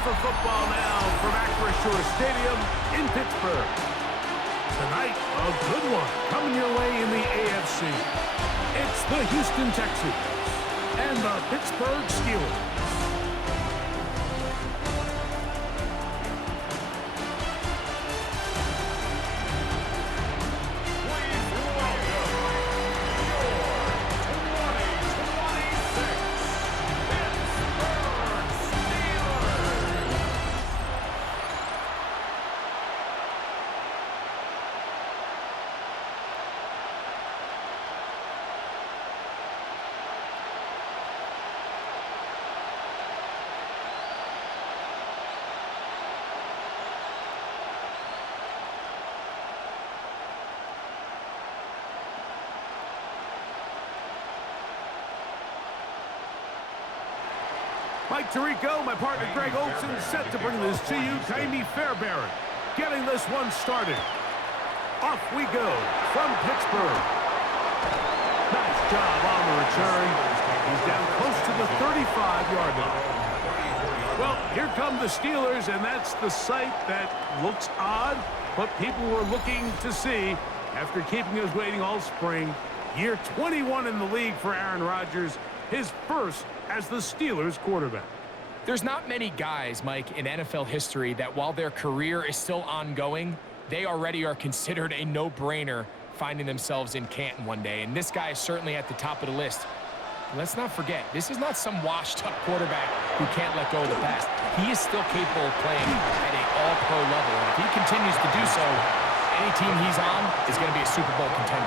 for football now from Acrisure Stadium in Pittsburgh. Tonight, a good one coming your way in the AFC. It's the Houston Texans and the Pittsburgh Steelers. Mike Tirico, my partner Greg Olson, set to bring this to you. Jamie Fairbairn getting this one started. Off we go from Pittsburgh. Nice job on the return. He's down close to the 35-yard line. Well, here come the Steelers, and that's the sight that looks odd, but people were looking to see after keeping us waiting all spring. Year 21 in the league for Aaron Rodgers, his first as the Steelers quarterback. There's not many guys, Mike, in NFL history that while their career is still ongoing, they already are considered a no-brainer finding themselves in Canton one day. And this guy is certainly at the top of the list. Let's not forget, this is not some washed-up quarterback who can't let go of the past. He is still capable of playing at an all-pro level. And if he continues to do so, any team he's on is going to be a Super Bowl contender.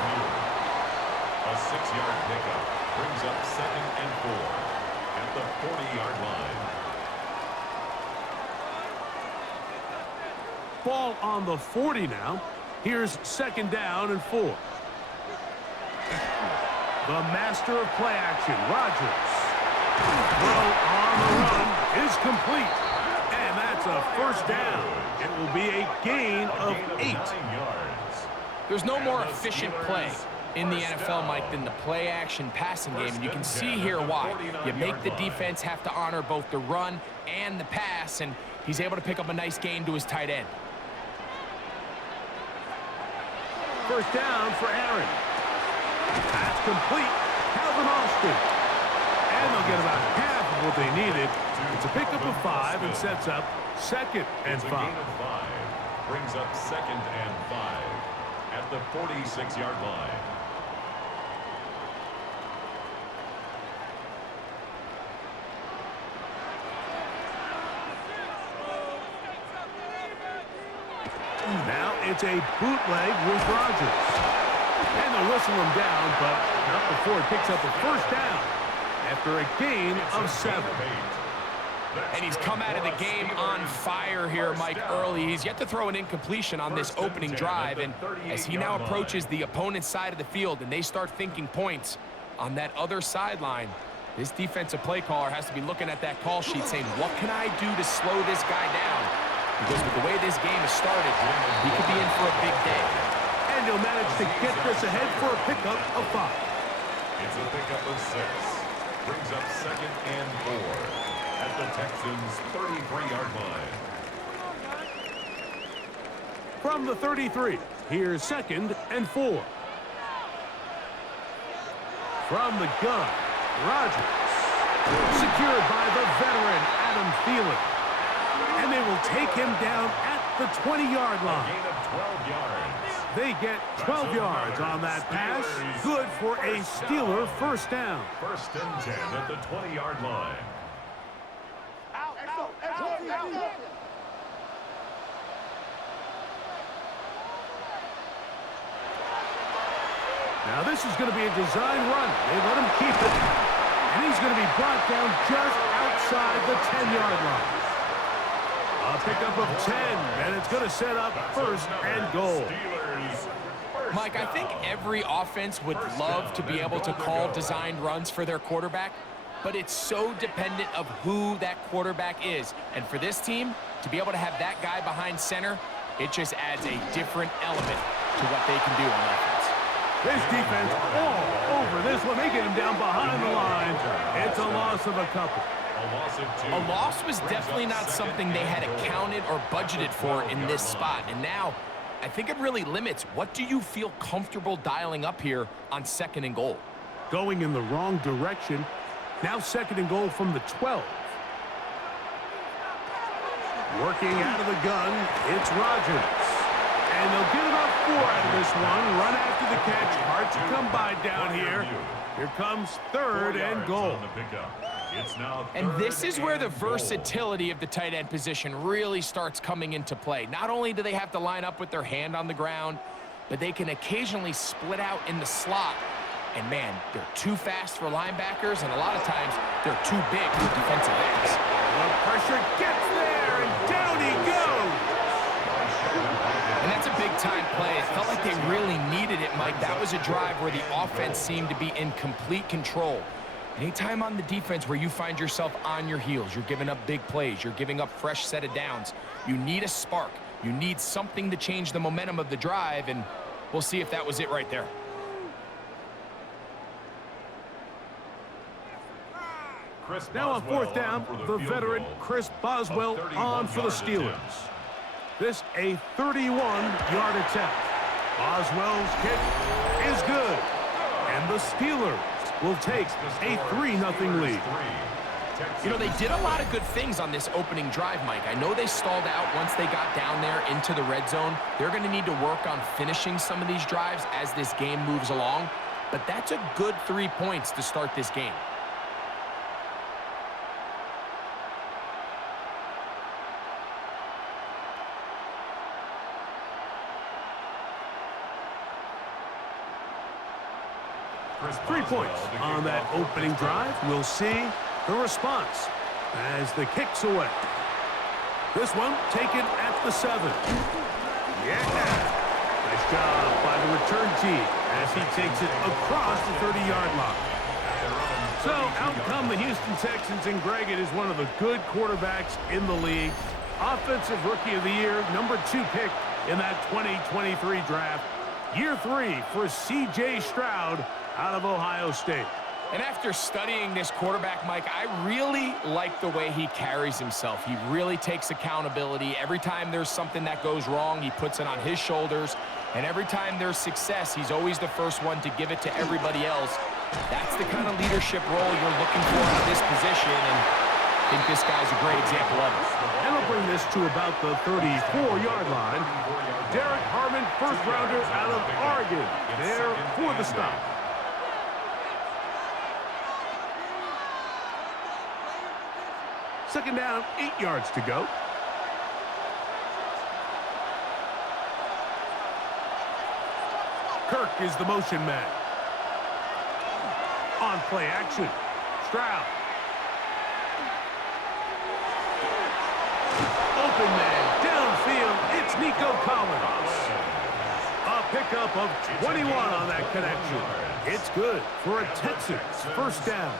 A 6-yard pickup brings up 2nd and 4 at the 40-yard line. Ball on the 40 now. Here's 2nd down and 4. The master of play action, Rodgers. Throw on the run is complete. And that's a 1st down. It will be a gain of 8. There's no more efficient play in the NFL, Mike, than the play-action passing game. And you can see here why. You make the defense have to honor both the run and the pass, and he's able to pick up a nice gain to his tight end. 1st down for Aaron. That's complete. Calvin Austin. And they'll get about half of what they needed. It's a pickup of 5 and sets up 2nd and 5. It's a gain of 5. Brings up 2nd and 5 at the 46-yard line. Now it's a bootleg with Rodgers. And they'll whistle him down, but not before it picks up a 1st down after a gain of 7. And he's come out of the game on fire here, Mike, early. He's yet to throw an incompletion on this opening drive. And as he now approaches the opponent's side of the field and they start thinking points on that other sideline, this defensive play caller has to be looking at that call sheet saying, what can I do to slow this guy down? Because with the way this game has started, he could be in for a big day. And he'll manage to get this ahead for a pickup of 5. It's a pickup of 6. Brings up 2nd and 4 at the Texans' 33-yard line. From the 33, here's 2nd and 4. From the gun, Rodgers. Secured by the veteran Adam Thielen. And they will take him down at the 20-yard line. A gain of 12 yards. They get 12 yards on that pass. Good for a Steeler 1st down. 1st and 10 at the 20-yard line. Now this is going to be a design run. They let him keep it. And he's going to be brought down just outside the 10-yard line. A pickup of 10, and it's going to set up 1st and goal. Mike, I think every offense would love to be able to call designed runs for their quarterback, but it's so dependent of who that quarterback is. And for this team, to be able to have that guy behind center, it just adds a different element to what they can do on offense. This defense all over this one. They get him down behind the line. It's a loss of a couple. A loss of 2. A loss was definitely not something they had accounted or budgeted for in this spot. And now, I think it really limits. What do you feel comfortable dialing up here on 2nd and goal? Going in the wrong direction. Now 2nd and goal from the 12. Working out of the gun, it's Rodgers. And they'll get about 4 out of this one. Run after the catch. Hard to come by down here. Here comes 3rd and goal. And this is where the versatility of the tight end position really starts coming into play. Not only do they have to line up with their hand on the ground, but they can occasionally split out in the slot. And man, they're too fast for linebackers, and a lot of times they're too big for defensive backs. The pressure gets there, and down he goes. And that's a big-time play. It felt like they really needed it, Mike. That was a drive where the offense seemed to be in complete control. Anytime on the defense where you find yourself on your heels, you're giving up big plays, you're giving up fresh set of downs, you need a spark. You need something to change the momentum of the drive, and we'll see if that was it right there. Now on 4th down, the veteran Chris Boswell on for the Steelers. This a 31-yard attempt. Boswell's kick is good, and the Steelers will take a 3-0 lead. You know, they did a lot of good things on this opening drive, Mike. I know they stalled out once they got down there into the red zone. They're going to need to work on finishing some of these drives as this game moves along. But that's a good 3 points to start this game. Three points on that opening drive. We'll see the response as the kick's away. This one taken at the 7. Yeah. Nice job by the return team as he takes it across the 30-yard line. So out come the Houston Texans, and Greg, it is one of the good quarterbacks in the league. Offensive Rookie of the Year, number 2 pick in that 2023 draft. Year 3 for C.J. Stroud out of Ohio State. And after studying this quarterback, Mike, I really like the way he carries himself. He really takes accountability. Every time there's something that goes wrong, he puts it on his shoulders. And every time there's success, he's always the first one to give it to everybody else. That's the kind of leadership role you're looking for in this position, and I think this guy's a great example of it. And we'll bring this to about the 34-yard line. Derek Harmon, first-rounder out of Oregon, there for the stop. Second down, 8 yards to go. Kirk is the motion man. On play action, Stroud. Open man, downfield, it's Nico Collins. A pickup of 21 on that connection. It's good for a Texans first down.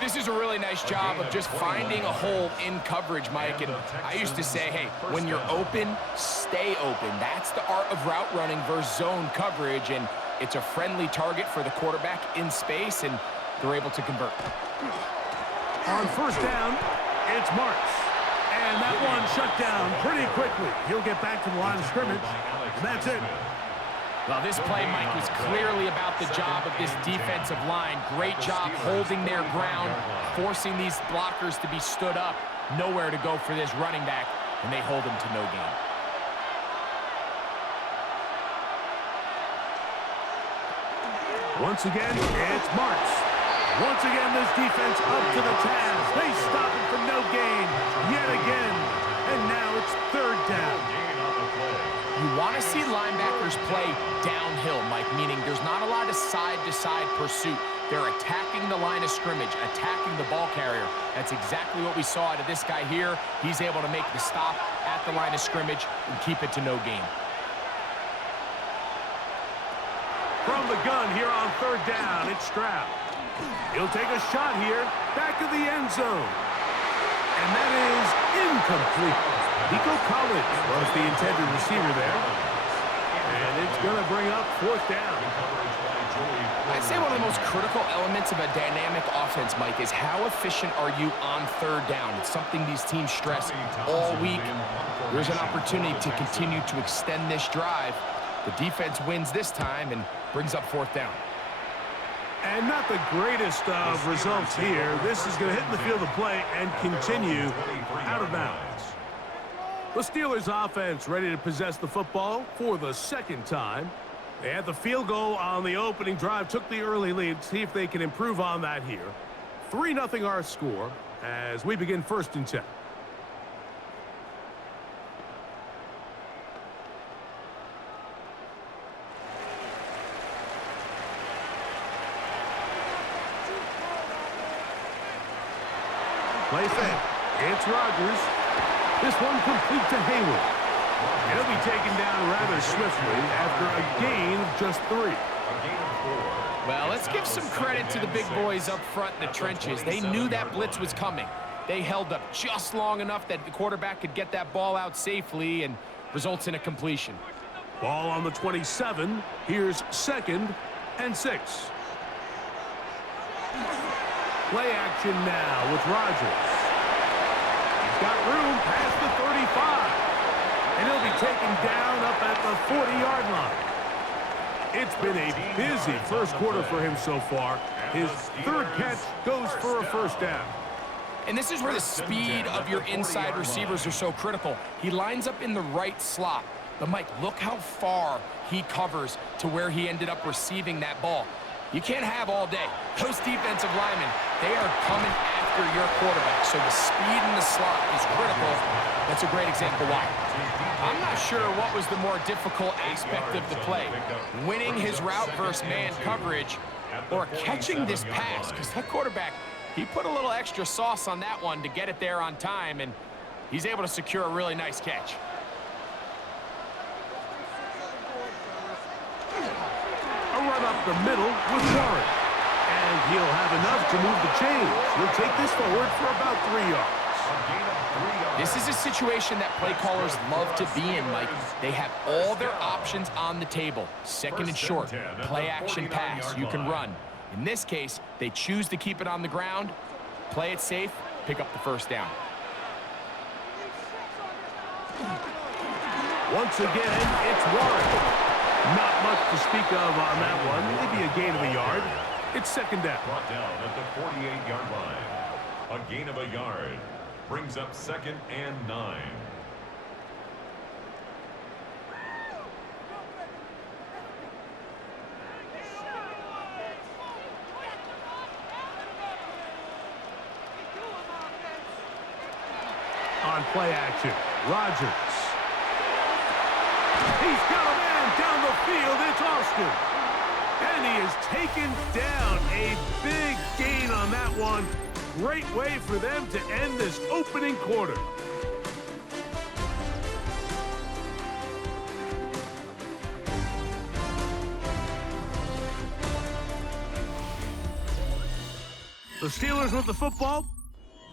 This is a really nice job of just finding a hole in coverage, Mike. And I used to say, hey, when you're open, stay open. That's the art of route running versus zone coverage. And it's a friendly target for the quarterback in space, and they're able to convert. On first down, it's Marks. And that one shut down pretty quickly. He'll get back to the line of scrimmage, and that's it. Well, this play, Mike, was clearly about the job of this defensive line. Great job holding their ground, forcing these blockers to be stood up. Nowhere to go for this running back, and they hold him to no gain. Once again, it's Marks. Once again, this defense up to the task. They stop him for no gain yet again. And now it's third down. You want to see linebackers play downhill, Mike, meaning there's not a lot of side-to-side pursuit. They're attacking the line of scrimmage, attacking the ball carrier. That's exactly what we saw out of this guy here. He's able to make the stop at the line of scrimmage and keep it to no gain. From the gun here on third down, it's Stroud. He'll take a shot here, back of the end zone. And that is incomplete. Nico Collins was the intended receiver there. And it's going to bring up fourth down. I'd say one of the most critical elements of a dynamic offense, Mike, is how efficient are you on third down. It's something these teams stress all week. There's an opportunity to continue to extend this drive. The defense wins this time and brings up fourth down. And not the greatest of results here. This is going to hit in the field of play and continue out of bounds. The Steelers offense ready to possess the football for the second time. They had the field goal on the opening drive, took the early lead. See if they can improve on that here. 3-0 our score as we begin 1st and 10. Play fake. It's Rodgers. This one complete to Hayward. He'll be taken down rather swiftly after a gain of just 3. Well, let's give some credit to the big boys up front in the trenches. They knew that blitz was coming. They held up just long enough that the quarterback could get that ball out safely and results in a completion. Ball on the 27. Here's 2nd and 6. Play action now with Rodgers. He's got room past the 35. And he'll be taken down up at the 40-yard line. It's been a busy first quarter for him so far. His 3rd catch goes for a 1st down. And this is where the speed of your inside receivers are so critical. He lines up in the right slot. But, Mike, look how far he covers to where he ended up receiving that ball. You can't have all day. Those defensive linemen, they are coming after your quarterback. So the speed in the slot is critical. That's a great example why. I'm not sure what was the more difficult aspect of the play. Winning his route versus man coverage or catching this pass. Because that quarterback, he put a little extra sauce on that one to get it there on time. And he's able to secure a really nice catch. Run up the middle with Warren. And he'll have enough to move the chains. He'll take this forward for about 3 yards. This is a situation that play callers love to be in, Mike. They have all their options on the table. 2nd and short, play action pass, you can run. In this case, they choose to keep it on the ground, play it safe, pick up the 1st down. Once again, it's Warren. Not much to speak of on that one. Maybe a gain of a yard. It's 2nd down. Brought down at the 48-yard line. A gain of a yard brings up 2nd and 9. On play action, Rodgers. He's got a man down the field. It's Austin. And he is taken down. A big gain on that one. Great way for them to end this opening quarter. The Steelers with the football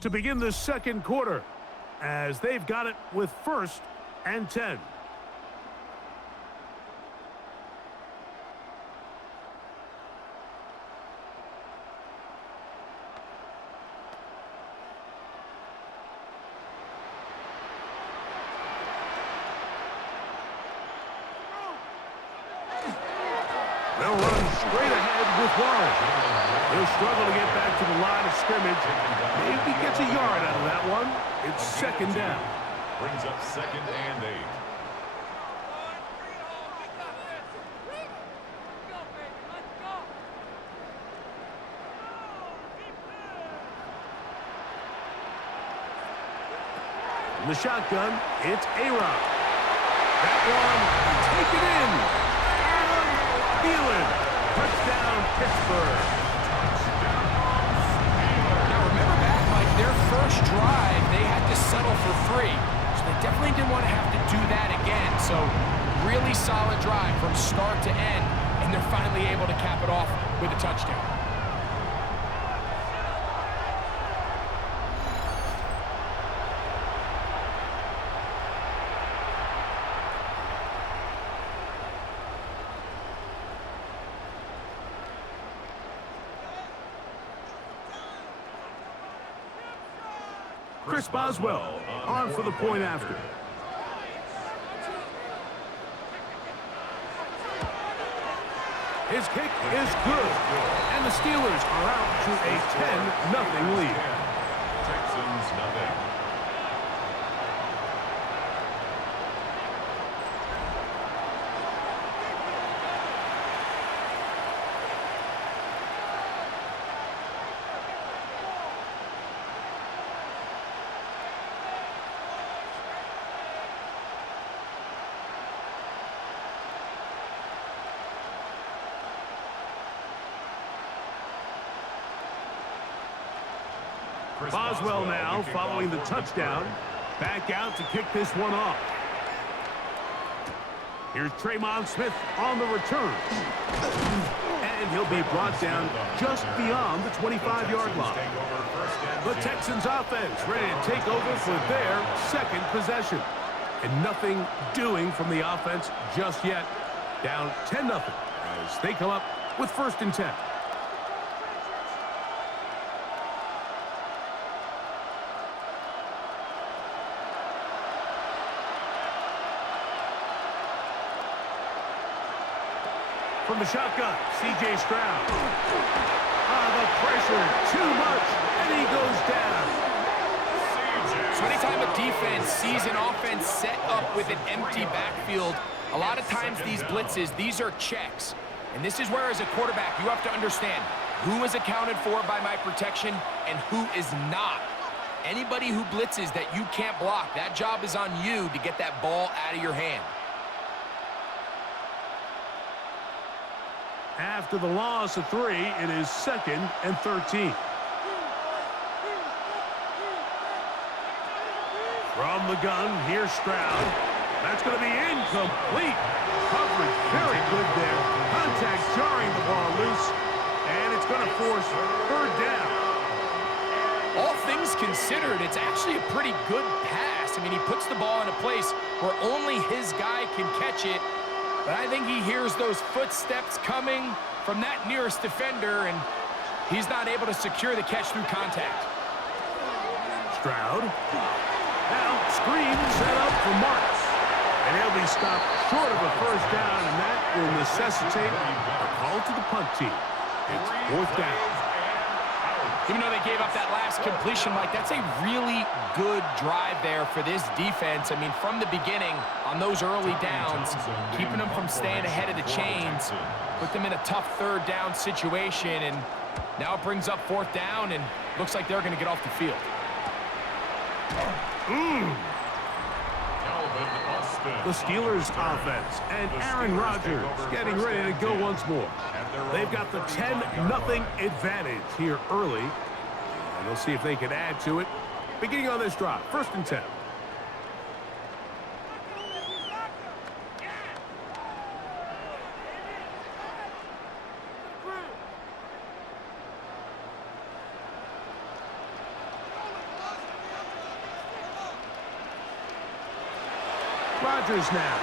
to begin the second quarter as they've got it with 1st and 10. They'll run straight ahead with Warren. He'll struggle to get back to the line of scrimmage. Maybe gets a yard out of that one. It's 2nd down. Brings up 2nd and 8. In the shotgun, it's A-Rod. That one taken in. Adam Thielen. Touchdown, Pittsburgh. Now remember back, Mike, their first drive, they had to settle for 3. So they definitely didn't want to have to do that again. So really solid drive from start to end, and they're finally able to cap it off with a touchdown. Chris Boswell on for the point after. His kick is good, and the Steelers are out to a 10-0 lead. Texans nothing. Boswell now following the touchdown. Back out to kick this one off. Here's Tremon Smith on the return. And he'll be brought down just beyond the 25-yard line. The Texans offense ready to take over for their second possession. And nothing doing from the offense just yet. Down 10-0 as they come up with 1st and 10. From the shotgun, C.J. Stroud. The pressure, too much, and he goes down. So anytime a defense sees an offense set up with an empty backfield, a lot of times these blitzes, these are checks. And this is where, as a quarterback, you have to understand who is accounted for by my protection and who is not. Anybody who blitzes that you can't block, that job is on you to get that ball out of your hand. After the loss of 3, it is 2nd and 13. From the gun, here's Stroud. That's going to be incomplete. Coverage very good there. Contact jarring the ball loose, and it's going to force 3rd down. All things considered, it's actually a pretty good pass. I mean, he puts the ball in a place where only his guy can catch it. But I think he hears those footsteps coming from that nearest defender, and he's not able to secure the catch through contact. Stroud. Now, screen set up for Marks. And he'll be stopped short of a 1st down, and that will necessitate a call to the punt team. It's 4th down. Even though they gave up that last completion, Mike, that's a really good drive there for this defense. I mean, from the beginning, on those early downs, keeping them from staying ahead of the chains, put them in a tough 3rd down situation, and now it brings up 4th down, and looks like they're going to get off the field. The Steelers offense and Aaron Rodgers getting ready to go once more. They've got the 10-0 advantage here early. And they'll see if they can add to it. Beginning on this drive, 1st and 10. Rodgers now.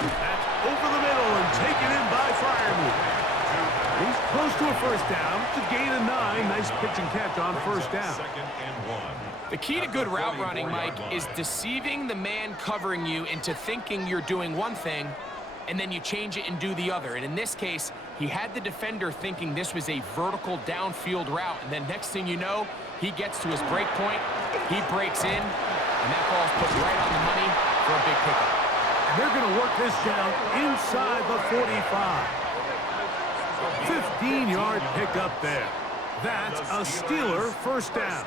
That's over the middle and taken in by Freiermuth. He's close to a 1st down to gain a 9. Nice pitch and catch on 1st down. 2nd and 1. The key to good route running, Mike, is deceiving the man covering you into thinking you're doing one thing, and then you change it and do the other. And in this case, he had the defender thinking this was a vertical downfield route, and then next thing you know, he gets to his break point, he breaks in, and that ball's put right on the money for a big pickup. And they're going to work this down inside the 45. 15-yard pickup there. That's a Steeler 1st down.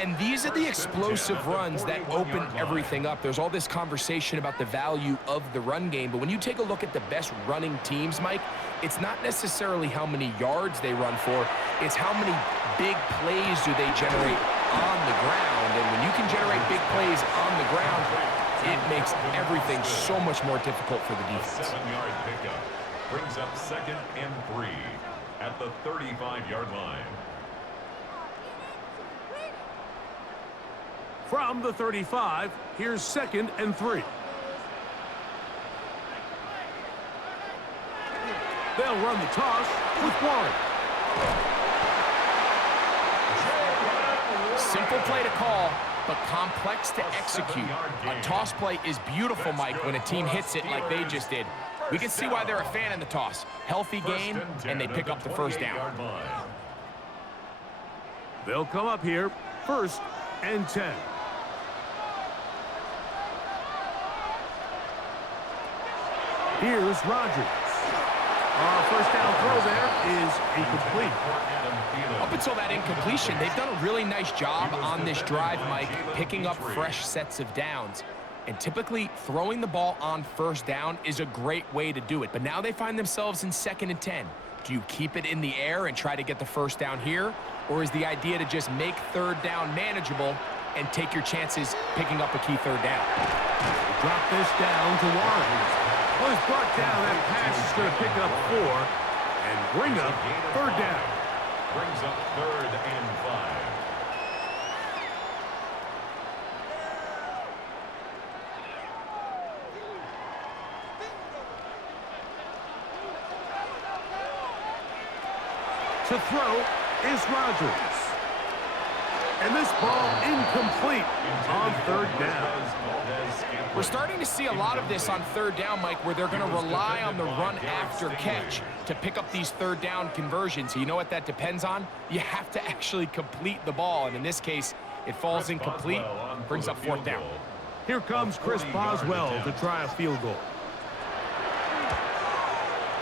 And these are the explosive runs that open everything up. There's all this conversation about the value of the run game, but when you take a look at the best running teams, Mike, it's not necessarily how many yards they run for, it's how many big plays do they generate on the ground. And when you can generate big plays on the ground, it makes everything so much more difficult for the defense. 7-yard pickup brings up 2nd and 3 at the 35-yard line. From the 35, here's 2nd and 3. They'll run the toss with Warren. simple play to call, but complex to execute. A toss play is beautiful, Mike, when a team hits it like they just did. We can see why they're a fan in the toss. Healthy game, and they pick up the first down. They'll come up here, 1st and 10. Here's Rodgers. First down throw there is incomplete. Up until that incompletion, they've done a really nice job on this drive, Mike, picking up fresh sets of downs. And typically, throwing the ball on 1st down is a great way to do it. But now they find themselves in 2nd and 10. Do you keep it in the air and try to get the 1st down here? Or is the idea to just make 3rd down manageable and take your chances picking up a key 3rd down? Drop this down to Warren. Well, he's brought down. That pass is going to pick up 4 and bring up 3rd down. Brings up 3rd and 5. To throw is Rodgers. And this ball incomplete on 3rd down. We're starting to see a lot of this on 3rd down, Mike, where they're going to rely on the run after catch to pick up these 3rd down conversions. You know what that depends on? You have to actually complete the ball, and in this case, it falls incomplete, brings up 4th down. Here comes Chris Boswell to try a field goal.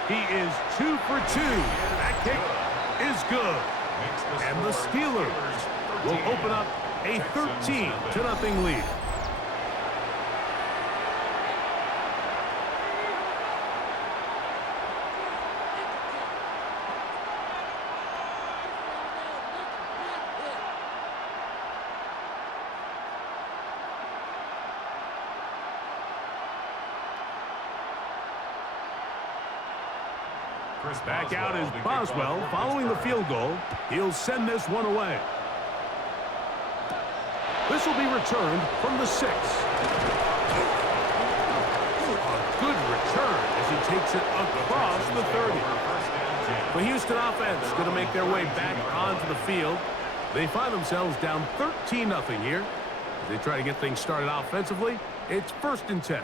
He is 2 for 2. That kick is good. And the Steelers will open up a 13-0 lead. Back out is Boswell following the field goal. He'll send this one away. This will be returned from the 6. A good return as he takes it across the 30. The Houston offense going to make their way back onto the field. They find themselves down 13-0 here. As they try to get things started offensively, it's 1st and 10.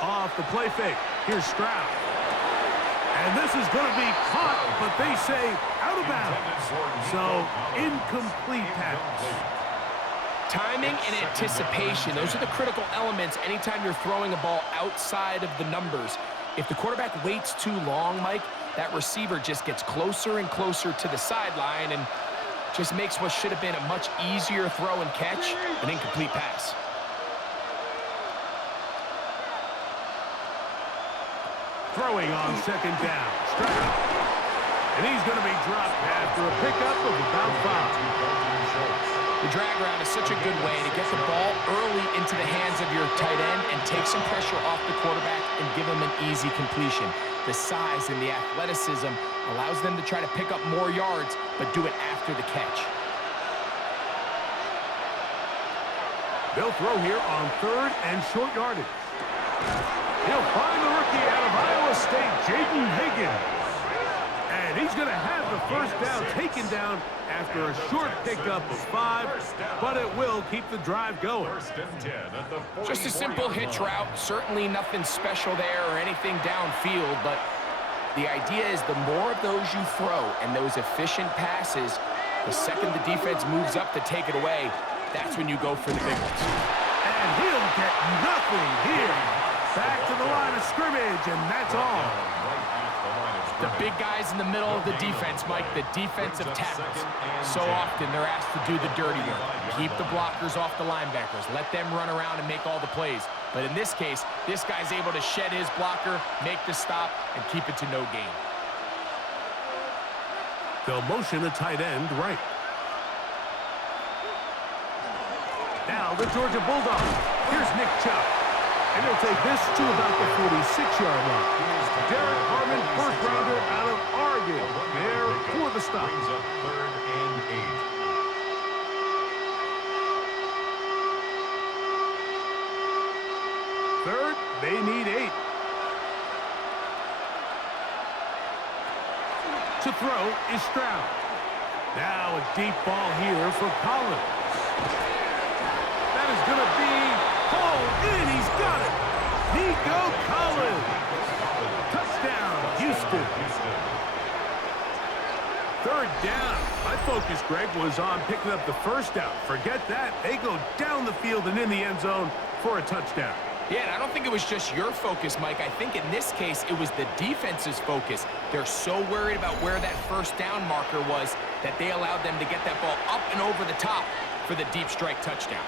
Off the play fake. Here's Stroud. And this is going to be caught, but they say out of bounds. So, incomplete pass. Timing and anticipation, those are the critical elements anytime you're throwing a ball outside of the numbers. If the quarterback waits too long, Mike, that receiver just gets closer and closer to the sideline and just makes what should have been a much easier throw and catch an incomplete pass. Throwing on 2nd down. Stroud. And he's going to be dropped after a pickup of about 5. The drag route is such a good way to get the ball early into the hands of your tight end and take some pressure off the quarterback and give him an easy completion. The size and the athleticism allows them to try to pick up more yards, but do it after the catch. They'll throw here on 3rd and short yardage. He'll find the rookie out of Iowa State, Jaden Higgins. And he's going to have the 1st down taken down after a short pickup of 5, but it will keep the drive going. Just a simple hitch route. Certainly nothing special there or anything downfield, but the idea is the more of those you throw and those efficient passes, the second the defense moves up to take it away, that's when you go for the big ones. And he'll get nothing here. Back to the line of scrimmage, and that's all. The big guys in the middle of the defense, Mike, the defensive tackles. So often they're asked to do the dirty work. Keep the blockers off the linebackers. Let them run around and make all the plays. But in this case, this guy's able to shed his blocker, make the stop, and keep it to no gain. They'll motion the tight end right. Now the Georgia Bulldogs. Here's Nick Chubb. And he'll take this to about the 46-yard line. Derek a stop. Brings up 3rd and 8. Third, they need 8. To throw is Stroud. Now a deep ball here for Collins. That is going to be pulled in. He's got it. Nico Collins. Touchdown, Houston. Third down. My focus, Greg, was on picking up the first down. Forget that. They go down the field and in the end zone for a touchdown. Yeah, and I don't think it was just your focus, Mike. I think in this case, it was the defense's focus. They're so worried about where that first down marker was that they allowed them to get that ball up and over the top for the deep strike touchdown.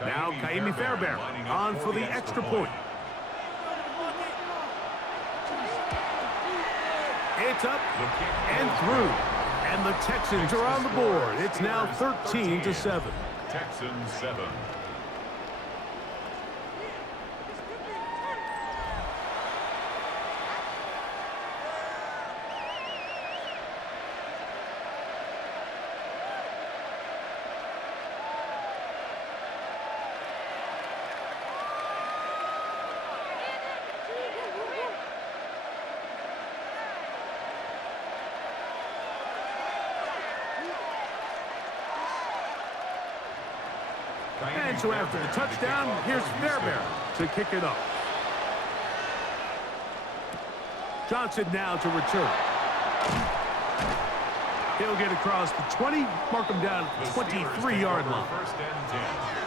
Now Kaimi Fairbairn on for the extra point. It's up and through. And the Texans are on the board. It's now 13-7. Texans 7. And so after the touchdown, here's Fairbairn to kick it off. Johnson now to return. He'll get across the 20, mark him down at the 23-yard line.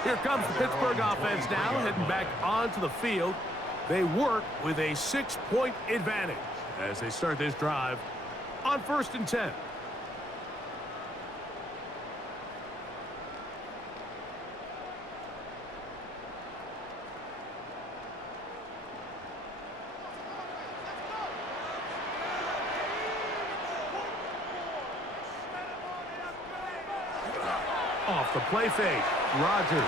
Here comes the Pittsburgh offense now, heading back onto the field. They work with a 6-point advantage as they start this drive on 1st and 10. Off the play fake, Rodgers.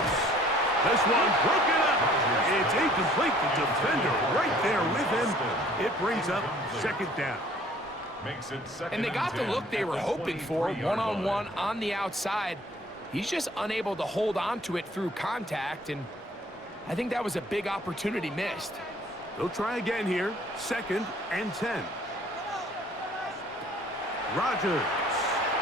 This one broken up. It's incomplete. The defender right there with him. It brings up 2nd down. Makes it 2nd And they got the look they were hoping for, one-on-one on the outside. He's just unable to hold on to it through contact, and I think that was a big opportunity missed. They'll try again here. 2nd and 10. Rodgers.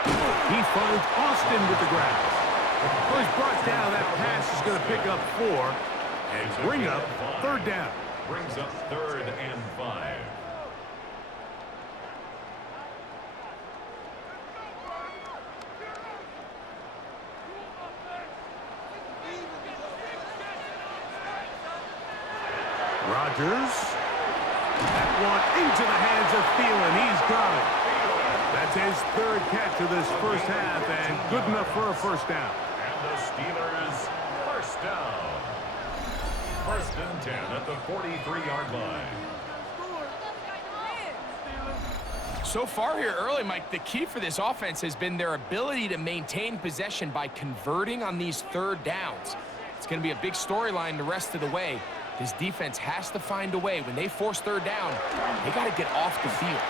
He finds Austin with the grab. Well, he's brought down. That pass is going to pick up 4 and bring up 3rd down. Brings up 3rd and 5. Rodgers. That one into the hands of Thielen. He's got it. That's his 3rd catch of this first half and good enough for a 1st down. And the Steelers, 1st down. 1st and 10 at the 43-yard line. So far here early, Mike, the key for this offense has been their ability to maintain possession by converting on these 3rd downs. It's going to be a big storyline the rest of the way. This defense has to find a way. When they force 3rd down, they got to get off the field.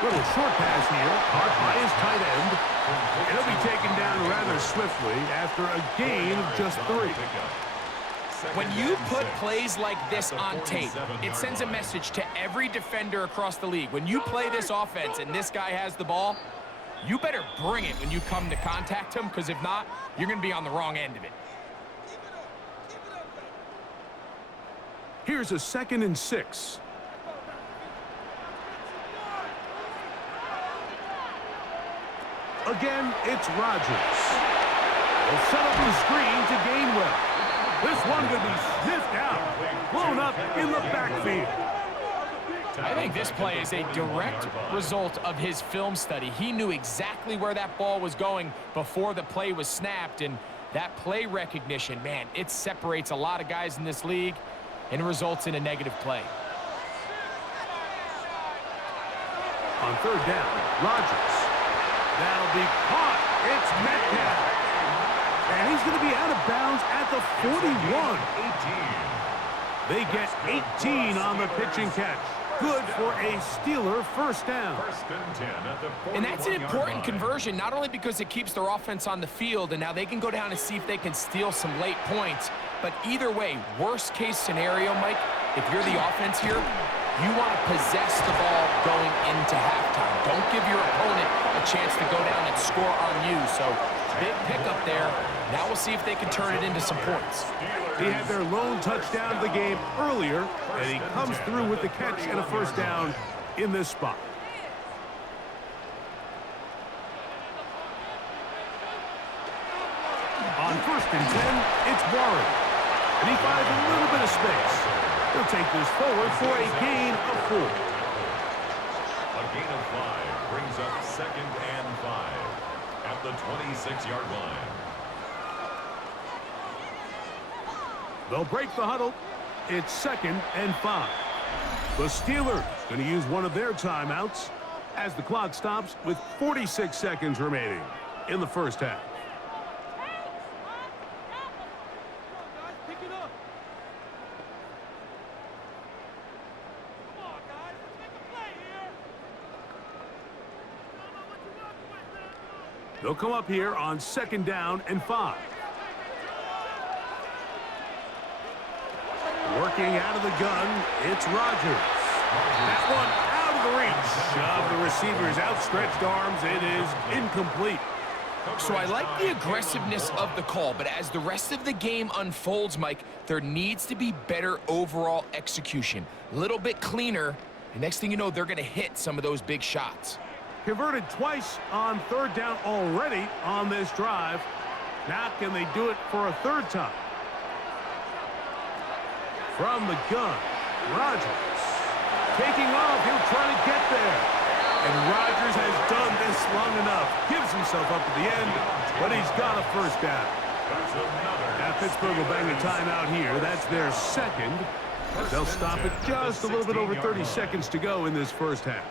Little short pass here, caught by his tight end. And he'll be taken down rather swiftly after a gain of just 3. When you put plays like this on tape, it sends a message to every defender across the league. When you play this offense and this guy has the ball, you better bring it when you come to contact him, because if not, you're going to be on the wrong end of it. Here's a 2nd and 6. Again, it's Rodgers. They'll set up the screen to Gainwell. This one could be sniffed out, blown up in the backfield. I think this play is a direct result of his film study. He knew exactly where that ball was going before the play was snapped, and that play recognition, man, it separates a lot of guys in this league and results in a negative play. On 3rd down, Rodgers. That'll be caught. It's Metcalf. And he's is going to be out of bounds at the 41. 18. They get 18 on the pitch and catch. Good for a Steeler first down. First and 10 at the 41-yard And that's an important line. conversion, not only because it keeps their offense on the field, and now they can go down and see if they can steal some late points, but either way, worst case scenario, Mike, if you're the offense here, you want to possess the ball going into halftime. Don't give your opponent a chance to go down and score on you. So big pickup there. Now we'll see if they can turn it into some points. They had their lone touchdown of the game earlier, and he comes through with the catch and a first down in this spot. On first and 10, it's Warren. And he finds a little bit of space. He'll take this forward for a gain of 4. A gain of 5 brings up second and 5 at the 26-yard line. They'll break the huddle. It's second and 5. The Steelers going to use one of their timeouts as the clock stops with 46 seconds remaining in the first half. They'll come up here on second down and 5. Working out of the gun, it's Rodgers. That one out of the reach of the receiver's outstretched arms. It is incomplete. So I like the aggressiveness of the call, but as the rest of the game unfolds, Mike, there needs to be better overall execution. A little bit cleaner, and next thing you know, they're going to hit some of those big shots. Converted twice on third down already on this drive. Now can they do it for a third time? From the gun, Rodgers. Taking off, he'll try to get there. And Rodgers has done this long enough. Gives himself up at the end, but he's got a first down. Now Pittsburgh will bang a timeout here. That's their second. They'll stop it just a little bit over 30 seconds to go in this first half.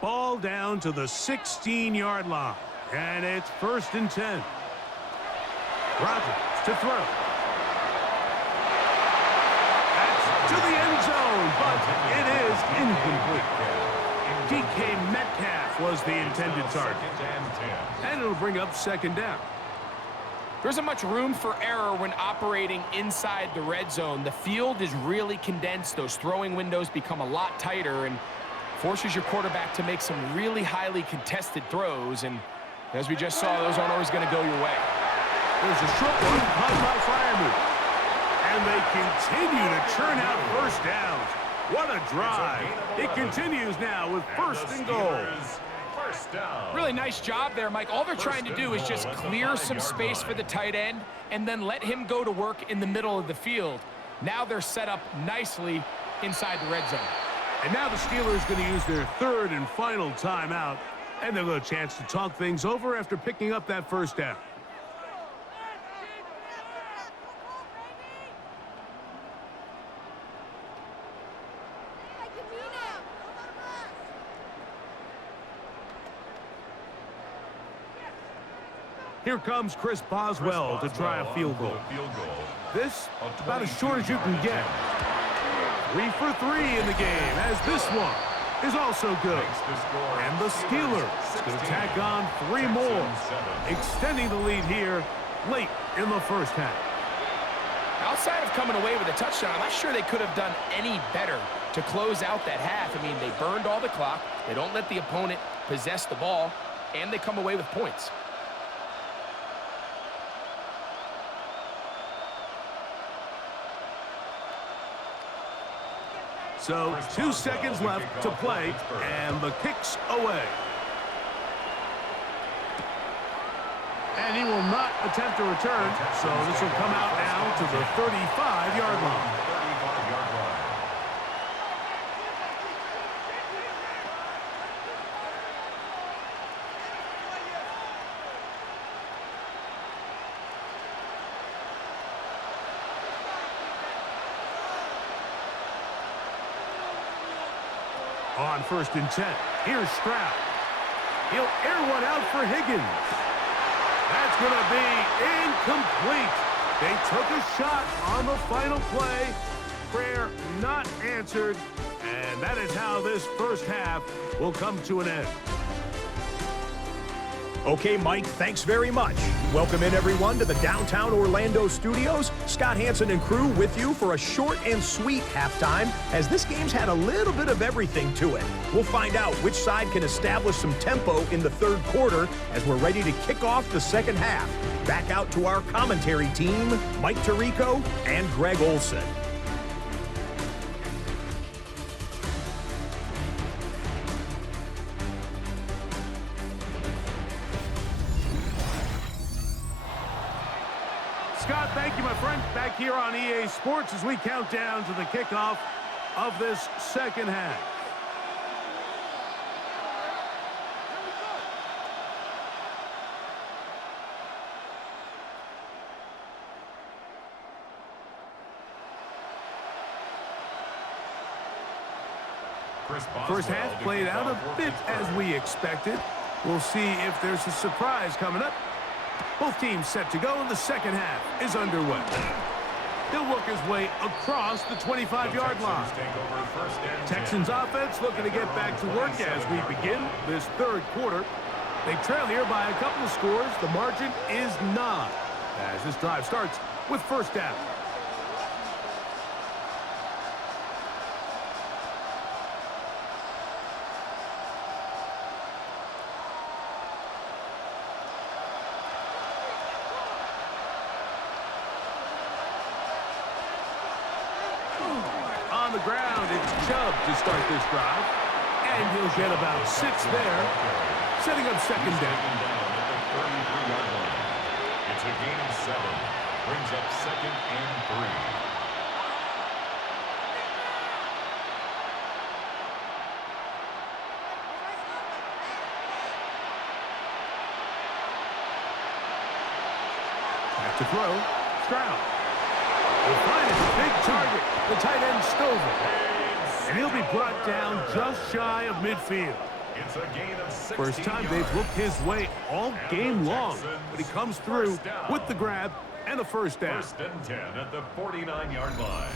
Ball down to the 16-yard line. And it's first and 10. Rodgers to throw. That's to the end zone, but it is incomplete. DK Metcalf was the intended target. And it'll bring up second down. There isn't much room for error when operating inside the red zone. The field is really condensed. Those throwing windows become a lot tighter and forces your quarterback to make some really highly contested throws. And as we just saw, those aren't always going to go your way. There's a short one caught by Fireman. And they continue to churn out first downs. What a drive. It continues now with first and goal. Really nice job there, Mike. All they're trying to do is just clear some space for the tight end and then let him go to work in the middle of the field. Now they're set up nicely inside the red zone. And now the Steelers going to use their third and final timeout. And they'll get a chance to talk things over after picking up that first down. Here comes Chris Boswell to try a field goal. This, about as short as you can get. 3 for 3 in the game, as this one is also good. And the Steelers going to tack on 3 more, extending the lead here late in the first half. Outside of coming away with a touchdown, I'm not sure they could have done any better to close out that half. I mean, they burned all the clock, they don't let the opponent possess the ball, and they come away with points. So 2 seconds left to play, and the kick's away. And he will not attempt to return, so this will come out now to the 35-yard line. on 1st and 10. Here's Stroud. He'll air one out for Higgins. That's going to be incomplete. They took a shot on the final play. Prayer not answered. And that is how this first half will come to an end. Okay, Mike, thanks very much. Welcome in, everyone, to the downtown Orlando studios. Scott Hansen and crew with you for a short and sweet halftime, as this game's had a little bit of everything to it. We'll find out which side can establish some tempo in the third quarter as we're ready to kick off the second half. Back out to our commentary team, Mike Tirico and Greg Olson. Scott, thank you, my friend. Back here on EA Sports as we count down to the kickoff of this second half. First half played out a bit as we expected. We'll see if there's a surprise coming up. Both teams set to go, and the second half is underway. He'll work his way across the 25-yard line. Texans offense looking to get back to work as we begin this third quarter. They trail here by a couple of scores. The margin is 9 as this drive starts with first down. On the ground, it's Chubb to start this drive. And he'll get about 6 there, setting up second down. At the 33-yard line. It's a gain of 7. Brings up second and 3. Back to throw. Stroud. He'll find his big target. The tight end stove it. And he'll be brought down just shy of midfield. It's a gain of 16 First time they've yards. looked his way all game long. But he comes through First down. with the grab and a first down. 1st and 10 at the 49-yard line.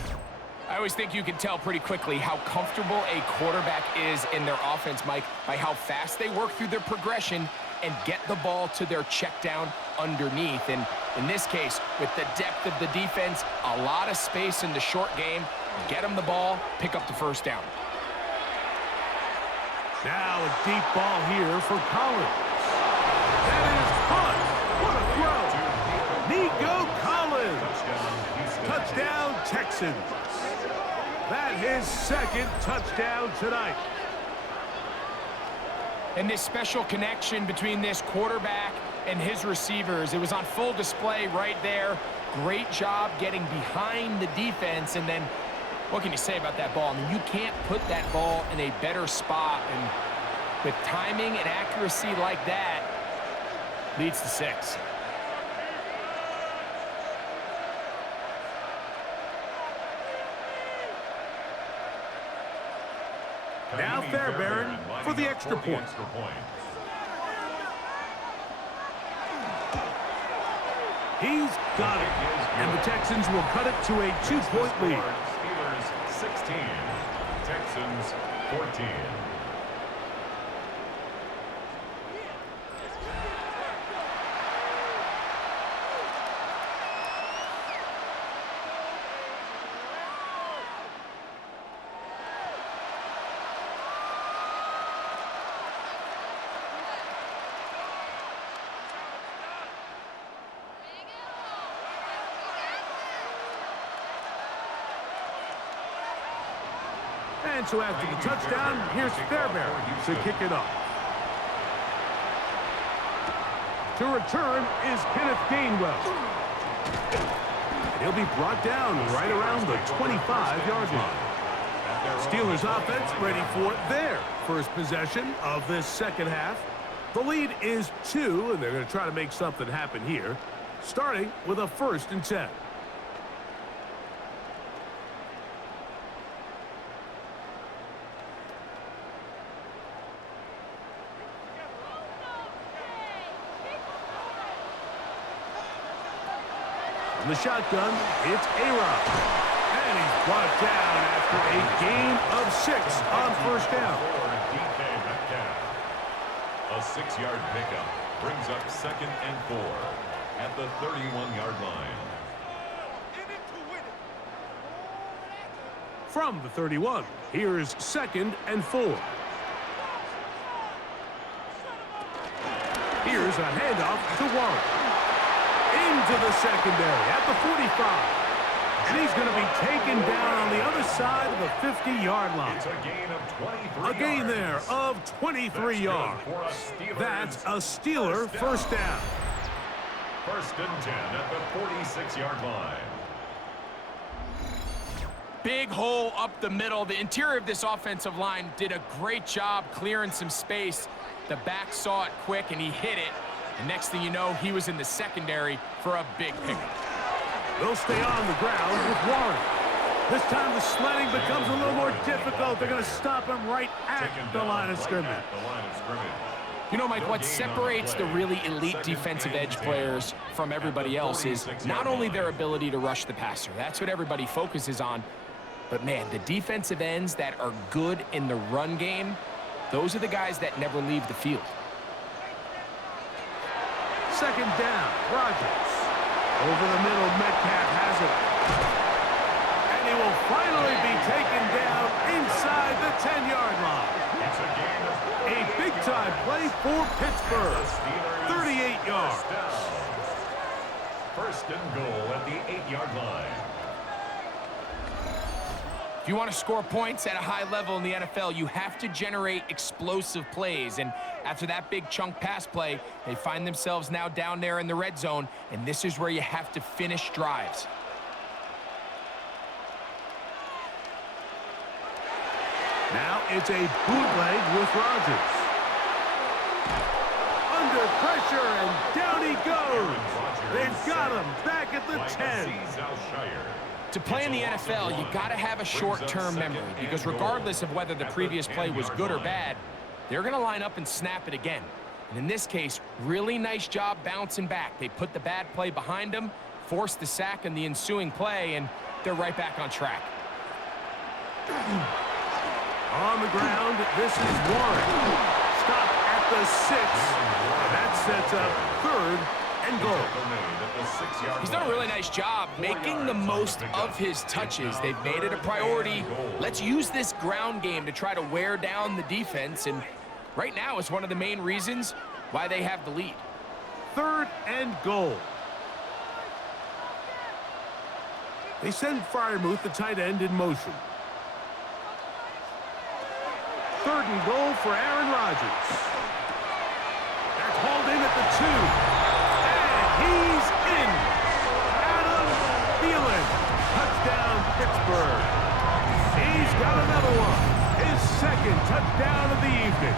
I always think you can tell pretty quickly how comfortable a quarterback is in their offense, Mike, by how fast they work through their progression and get the ball to their check down underneath. And in this case, with the depth of the defense, a lot of space in the short game, get them the ball, pick up the first down. Now a deep ball here for Collins. That is caught. What a throw. Nico Collins. Touchdown, Texans. That his second touchdown tonight. And this special connection between this quarterback and his receivers, it was on full display right there. Great job getting behind the defense. And then what can you say about that ball? I mean, you can't put that ball in a better spot. And with timing and accuracy like that, leads to 6. Now Fairbairn for the extra point. He's got it. And the Texans will cut it to a 2-point lead. Steelers 16, Texans 14. And so after the touchdown, here's Fairbairn to kick it off. To return is Kenneth Gainwell. And he'll be brought down right around the 25-yard line. Steelers offense ready for their first possession of this second half. The lead is 2, and they're going to try to make something happen here, starting with a 1st and 10. In the shotgun, it's A-Rod. And he's brought down after a gain of 6 on first down. A 6-yard pickup brings up 2nd and 4 at the 31-yard line. From the 31, here's 2nd and 4. Here's a handoff to Warren. Into the secondary at the 45. And he's going to be taken down on the other side of the 50-yard line. It's a gain of 23 A gain there of 23 yards. That's a Steeler first down. 1st and 10 at the 46-yard line. Big hole up the middle. The interior of this offensive line did a great job clearing some space. The back saw it quick, and he hit it. And next thing you know, he was in the secondary for a big pickup. They'll stay on the ground with Warren. This time the sledding becomes a little more difficult. They're going to stop him right at the line of scrimmage. You know, Mike, what separates the really elite defensive edge players from everybody else is not only their ability to rush the passer. That's what everybody focuses on. But, man, the defensive ends that are good in the run game, those are the guys that never leave the field. 2nd down, Rodgers. Over the middle, Metcalf has it. And he will finally be taken down inside the 10-yard line. A big-time play for Pittsburgh. 38 yards. 1st and goal at the 8-yard line. If you want to score points at a high level in the NFL, you have to generate explosive plays. And after that big chunk pass play, they find themselves now down there in the red zone, and this is where you have to finish drives. Now it's a bootleg with Rodgers. Under pressure, and down he goes. They've got him back at the 10. To play in the NFL, you got to have a short-term memory, because regardless of whether the previous play was good or bad, they're going to line up and snap it again. And in this case, really nice job bouncing back. They put the bad play behind them, forced the sack in the ensuing play, and they're right back on track. On the ground, this is Warren. Stop at the 6. That sets up 3rd and goal. He's done a really nice job making the most of his touches. They've made it a priority. Let's use this ground game to try to wear down the defense, and right now is one of the main reasons why they have the lead. 3rd and goal. They send Freiermuth, the tight end, in motion. 3rd and goal for Aaron Rodgers. That's hauled in at the 2. He's in. Adam Thielen. Touchdown, Pittsburgh. He's got another one. His 2nd touchdown of the evening.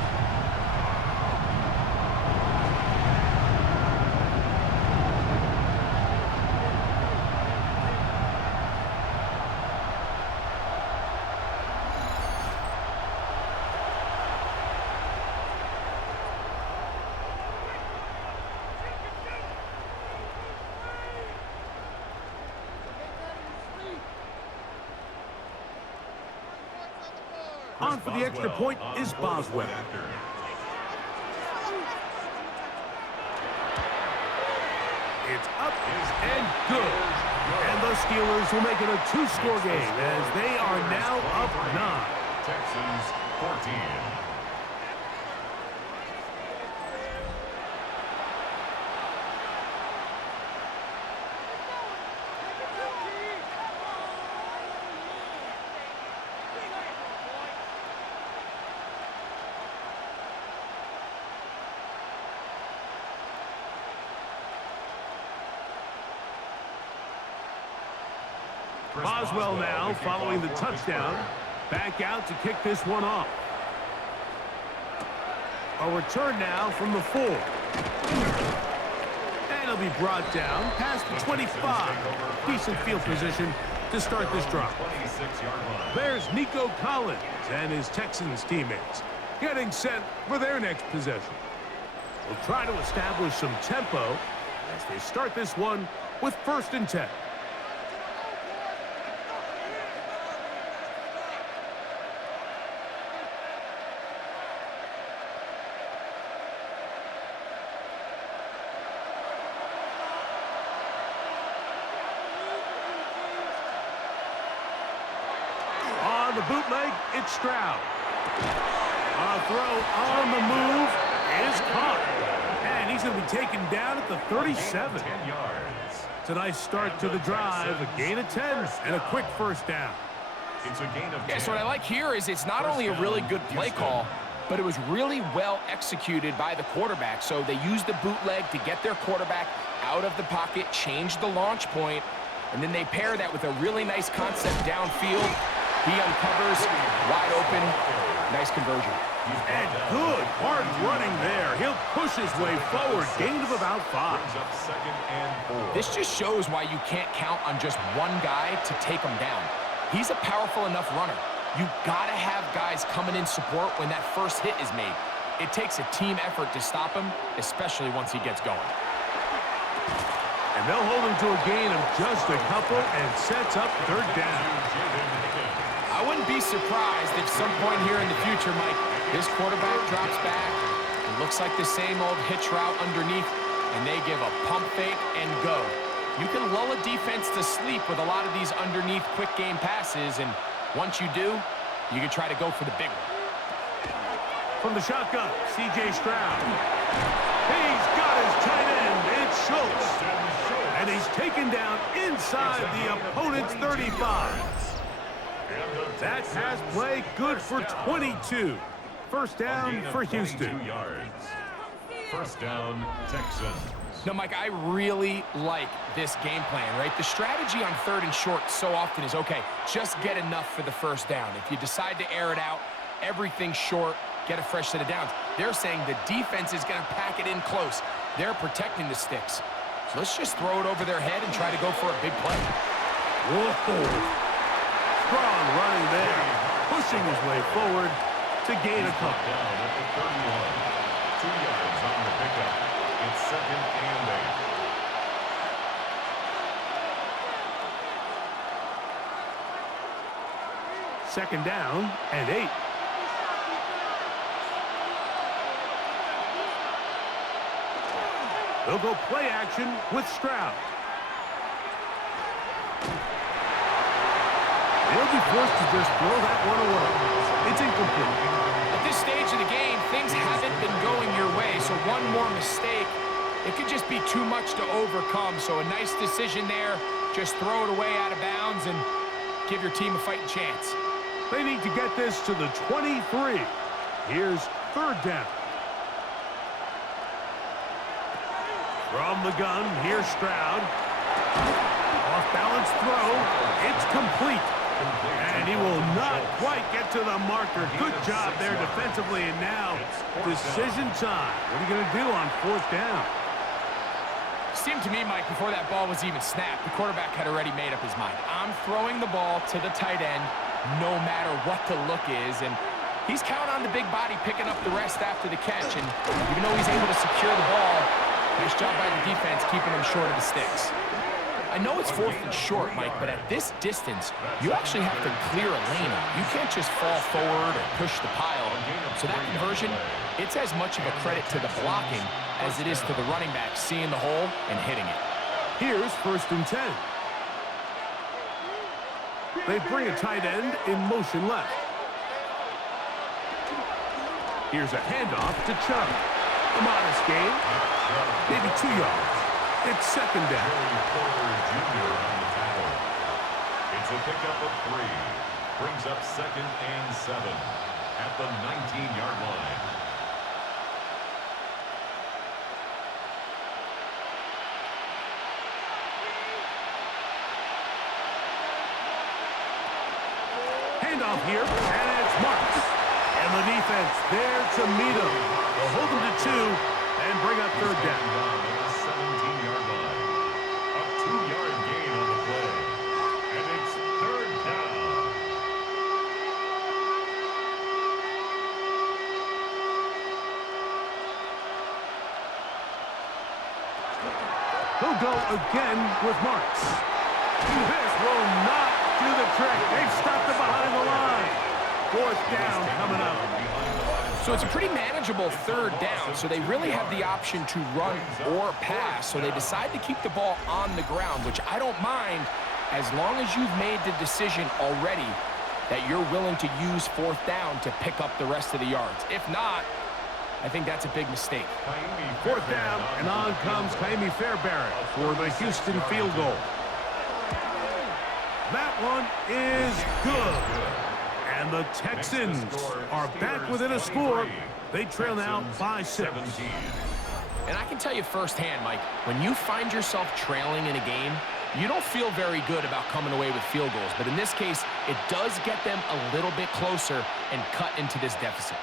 On for the extra point is Boswell. It's up and good. And the Steelers will make it a 2-score game as they are now up 9. Texans 14. Boswell now, following the touchdown, back out to kick this one off. A return now from the 4. And he'll be brought down past the 25. Decent field position to start this drive. There's Nico Collins and his Texans teammates getting set for their next possession. We'll try to establish some tempo. as they start this one with 1st and 10. On the bootleg, it's Stroud. A throw on the move is caught. And he's going to be taken down at the 37. 10 yards. It's a nice start to the drive, a gain of 10, and a quick 1st down. It's a gain of 10. Yeah, so what I like here is it's not only a really good play call, but it was really well executed by the quarterback. So they used the bootleg to get their quarterback out of the pocket, change the launch point, and then they pair that with a really nice concept downfield. He uncovers, wide open, nice conversion. And good, hard running there. He'll push his way forward, gain of about 5. Brings up 2nd and 4. This just shows why you can't count on just one guy to take him down. He's a powerful enough runner. You gotta have guys coming in support when that first hit is made. It takes a team effort to stop him, especially once he gets going. And they'll hold him to a gain of just a couple and sets up 3rd down. I wouldn't be surprised if some point here in the future, Mike, this quarterback drops back. It looks like the same old hitch route underneath, and they give a pump fake and go. You can lull a defense to sleep with a lot of these underneath quick game passes, and once you do, you can try to go for the big one. From the shotgun, C.J. Stroud. He's got his tight end. It's Schultz. And he's taken down inside the opponent's 35. That pass play good for 22. 1st down for Houston. 22 yards. 1st down, Texans. No, Mike, I really like this game plan, right? The strategy on 3rd and short so often is, okay, just get enough for the 1st down. If you decide to air it out, everything's short, get a fresh set of downs. They're saying the defense is going to pack it in close. They're protecting the sticks. So let's just throw it over their head and try to go for a big play. Whoa. Strong running there, pushing his way forward to gain a couple. Down at the 31. 2 yards on the pickup. It's 2nd and 8. 2nd down and 8. They'll go play action with Stroud. They'll be forced to just throw that one away. It's incomplete. At this stage of the game, things haven't been going your way, so one more mistake, it could just be too much to overcome. So a nice decision there. Just throw it away out of bounds and give your team a fighting chance. They need to get this to the 23. Here's 3rd down. From the gun, here's Stroud. Off-balance throw. It's complete. And he will not quite get to the marker. Good job there defensively. And now, decision time. What are you going to do on 4th down? Seemed to me, Mike, before that ball was even snapped, the quarterback had already made up his mind. I'm throwing the ball to the tight end no matter what the look is. And he's counting on the big body picking up the rest after the catch. And even though he's able to secure the ball, nice job by the defense keeping him short of the sticks. I know it's 4th and short, Mike, but at this distance, you actually have to clear a lane. You can't just fall forward or push the pile. So that conversion, it's as much of a credit to the blocking as it is to the running back seeing the hole and hitting it. Here's 1st and 10. They bring a tight end in motion left. Here's a handoff to Chubb. A modest gain, maybe 2 yards. It's 2nd down. It's a pickup of 3. Brings up 2nd and 7 at the 19-yard line. Handoff here, and it's Marks. And the defense there to meet him. They'll hold him to 2 and bring up 3rd down. 17-yard line. A 2-yard gain on the play. And it's 3rd down. He'll go again with Marks. This will not do the trick. They've stopped it behind the line. Fourth down coming up. So it's a pretty manageable third down, so they really have the option to run or pass, so they decide to keep the ball on the ground, which I don't mind as long as you've made the decision already that you're willing to use fourth down to pick up the rest of the yards. If not, I think that's a big mistake. Fourth down, and on comes Kaimi Fairbairn for the Houston field goal. That one is good. And the Texans are back within a score. They trail now by 6. And I can tell you firsthand, Mike, when you find yourself trailing in a game, you don't feel very good about coming away with field goals. But in this case, it does get them a little bit closer and cut into this deficit.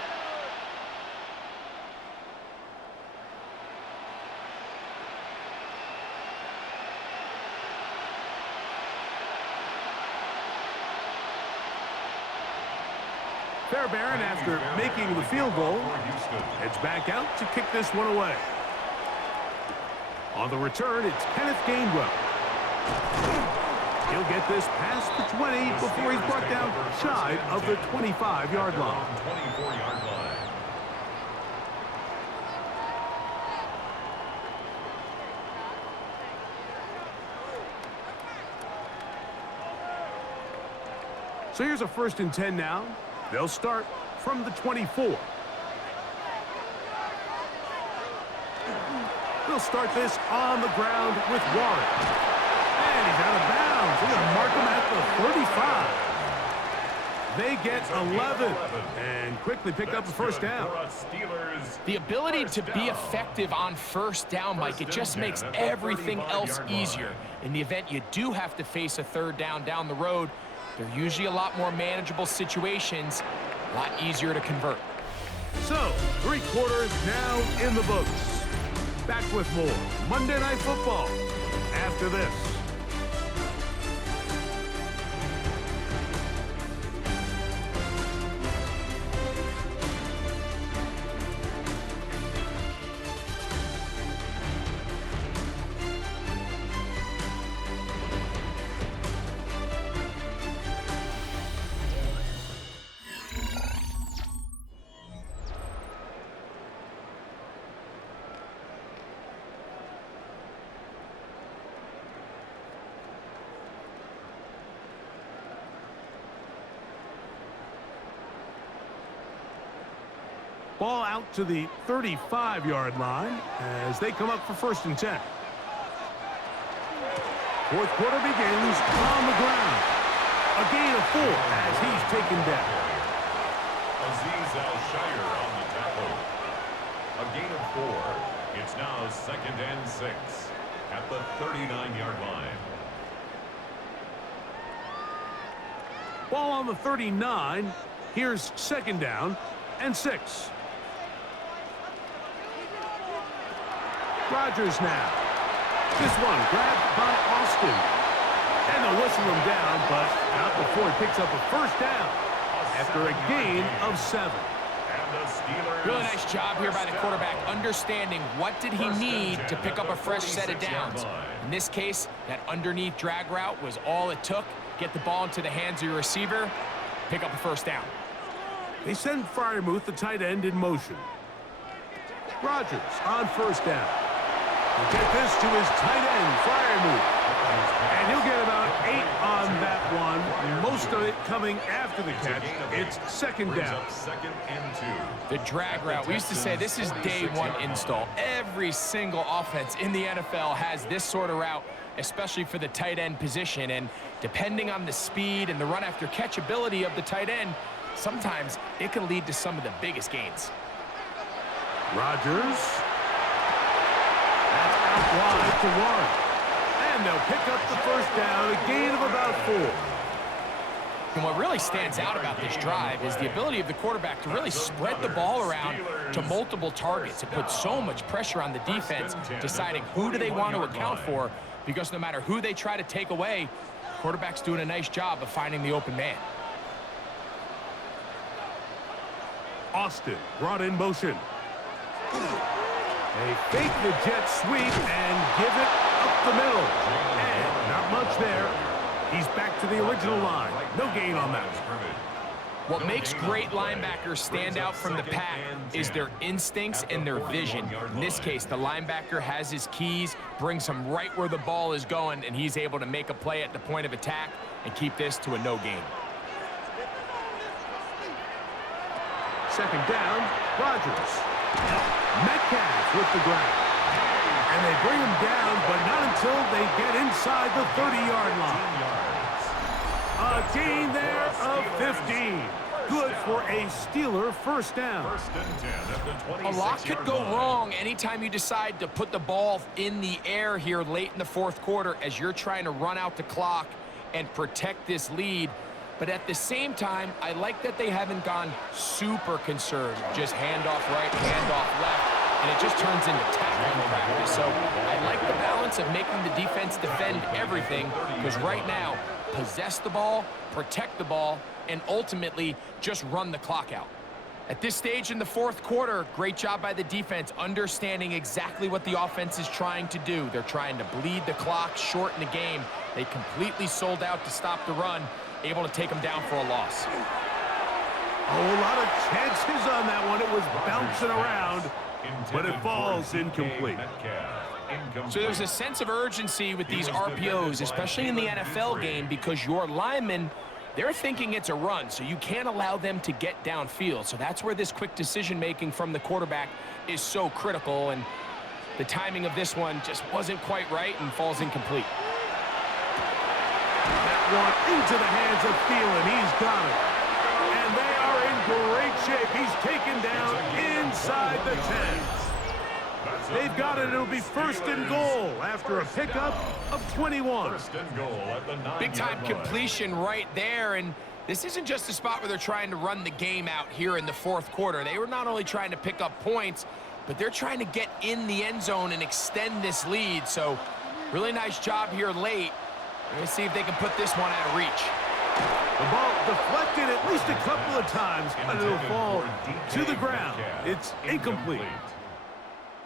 Fairbairn, after making the field goal, heads back out to kick this one away. On the return, it's Kenneth Gainwell. He'll get this past the 20 before he's brought down shy of the 25-yard line. 24-yard line. So here's a 1st and 10 now. They'll start from the 24. They'll start this on the ground with Warren. And he's out of bounds. They're going to mark him at the 35. They get 11 and quickly pick up the first down. The ability to be effective on first down, Mike, it just makes everything else easier. In the event you do have to face a third down down the road, they're usually a lot more manageable situations, a lot easier to convert. So, 3 quarters now in the books. Back with more Monday Night Football after this. Ball out to the 35-yard line as they come up for 1st and 10. Fourth quarter begins on the ground. A gain of 4 as he's taken down. Aziz Al-Shire on the tackle. A gain of 4. It's now 2nd and 6 at the 39-yard line. Ball on the 39. Here's 2nd down and 6. Rodgers now. This one grabbed by Austin. And they'll whistle him down, but not before he picks up a 1st down after a gain of 7. Really nice job here by the quarterback, understanding what did he need to pick up a fresh set of downs. In this case, that underneath drag route was all it took. Get the ball into the hands of your receiver, pick up a 1st down. They send Freiermuth, the tight end, in motion. Rodgers on 1st down. He'll get this to his tight end, Freiermuth. And he'll get about 8 on that one. Most of it coming after the catch. It's 2nd down. 2nd and 2. The drag route. We used to say this is day 1 install. Every single offense in the NFL has this sort of route, especially for the tight end position. And depending on the speed and the run after catch ability of the tight end, sometimes it can lead to some of the biggest gains. Rodgers. That's out wide to Warren. And they'll pick up the 1st down, a gain of about 4. And what really stands out about this drive is the ability of the quarterback to really spread the ball around to multiple targets. It puts so much pressure on the defense, deciding who do they want to account for, because no matter who they try to take away, the quarterback's doing a nice job of finding the open man. Austin brought in motion. They fake the jet sweep and give it a the middle. And not much there. He's back to the original line. No gain on that. What makes great linebackers stand out from the pack is their instincts and their vision. In this case, the linebacker has his keys, brings him right where the ball is going, and he's able to make a play at the point of attack and keep this to a no gain. Second down, Rodgers. Metcalf with the grab. And they bring him down, but not until they get inside the 30-yard line. A gain there of 15. Good for a Steeler first down. A lot could go wrong anytime you decide to put the ball in the air here late in the fourth quarter as you're trying to run out the clock and protect this lead. But at the same time, I like that they haven't gone super conservative. Just handoff right, handoff left, and it just turns into tackling practice. So I like the balance of making the defense defend everything, because right now, possess the ball, protect the ball, and ultimately just run the clock out. At this stage in the fourth quarter, great job by the defense, understanding exactly what the offense is trying to do. They're trying to bleed the clock, shorten the game. They completely sold out to stop the run, able to take them down for a loss. Oh, a lot of chances on that one. It was bouncing around, but it falls incomplete. So there's a sense of urgency with these RPOs, especially in the NFL game, because your linemen, they're thinking it's a run, so you can't allow them to get downfield. So that's where this quick decision-making from the quarterback is so critical, and the timing of this one just wasn't quite right and falls incomplete. That one into the hands of Thielen. He's got it. And they are in great shape. He's taken down inside the 10. They've got it. It'll be first and goal after a pickup of 21. First and goal at the 9-yard Big-time line. completion right there, and this isn't just a spot where they're trying to run the game out here in the fourth quarter. They were not only trying to pick up points, but they're trying to get in the end zone and extend this lead. So really nice job here late. We're going to see if they can put this one out of reach. The ball deflected at least a couple of times, but it'll fall to the ground. It's incomplete.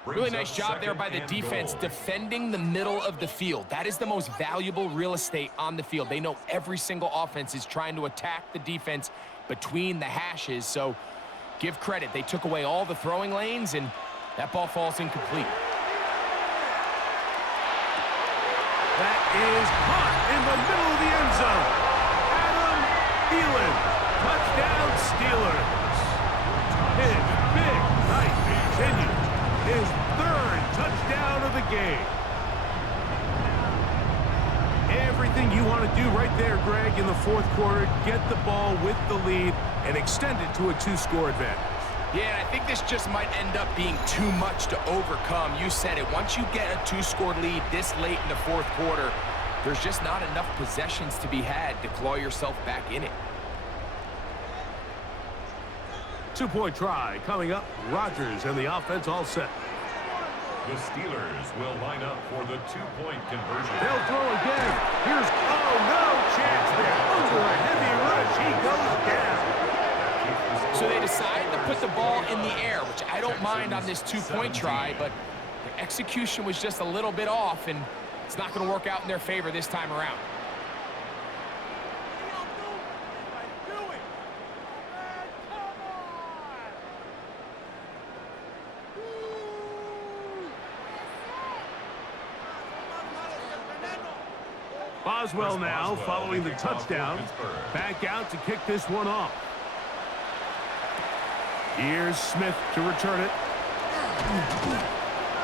Really nice job there by the defense defending the middle of the field. That is the most valuable real estate on the field. They know every single offense is trying to attack the defense between the hashes, so give credit. They took away all the throwing lanes, and that ball falls incomplete. That is caught in the middle of the end zone. Adam Thielen, touchdown Steelers. His big night continues. His third touchdown of the game. Everything you want to do right there, Greg, in the fourth quarter, get the ball with the lead and extend it to a two-score advantage. Yeah, and I think this just might end up being too much to overcome. You said it. Once you get a two-score lead this late in the fourth quarter, there's just not enough possessions to be had to claw yourself back in it. Two-point try coming up. Rodgers and the offense all set. The Steelers will line up for the two-point conversion. They'll throw again. Here's, oh, no chance there. Under a heavy rush, he goes down. So they decide to put the ball in the air, which I don't mind on this two-point try, but the execution was just a little bit off, and it's not going to work out in their favor this time around. Boswell now, following the touchdown, back out to kick this one off. Here's Smith to return it.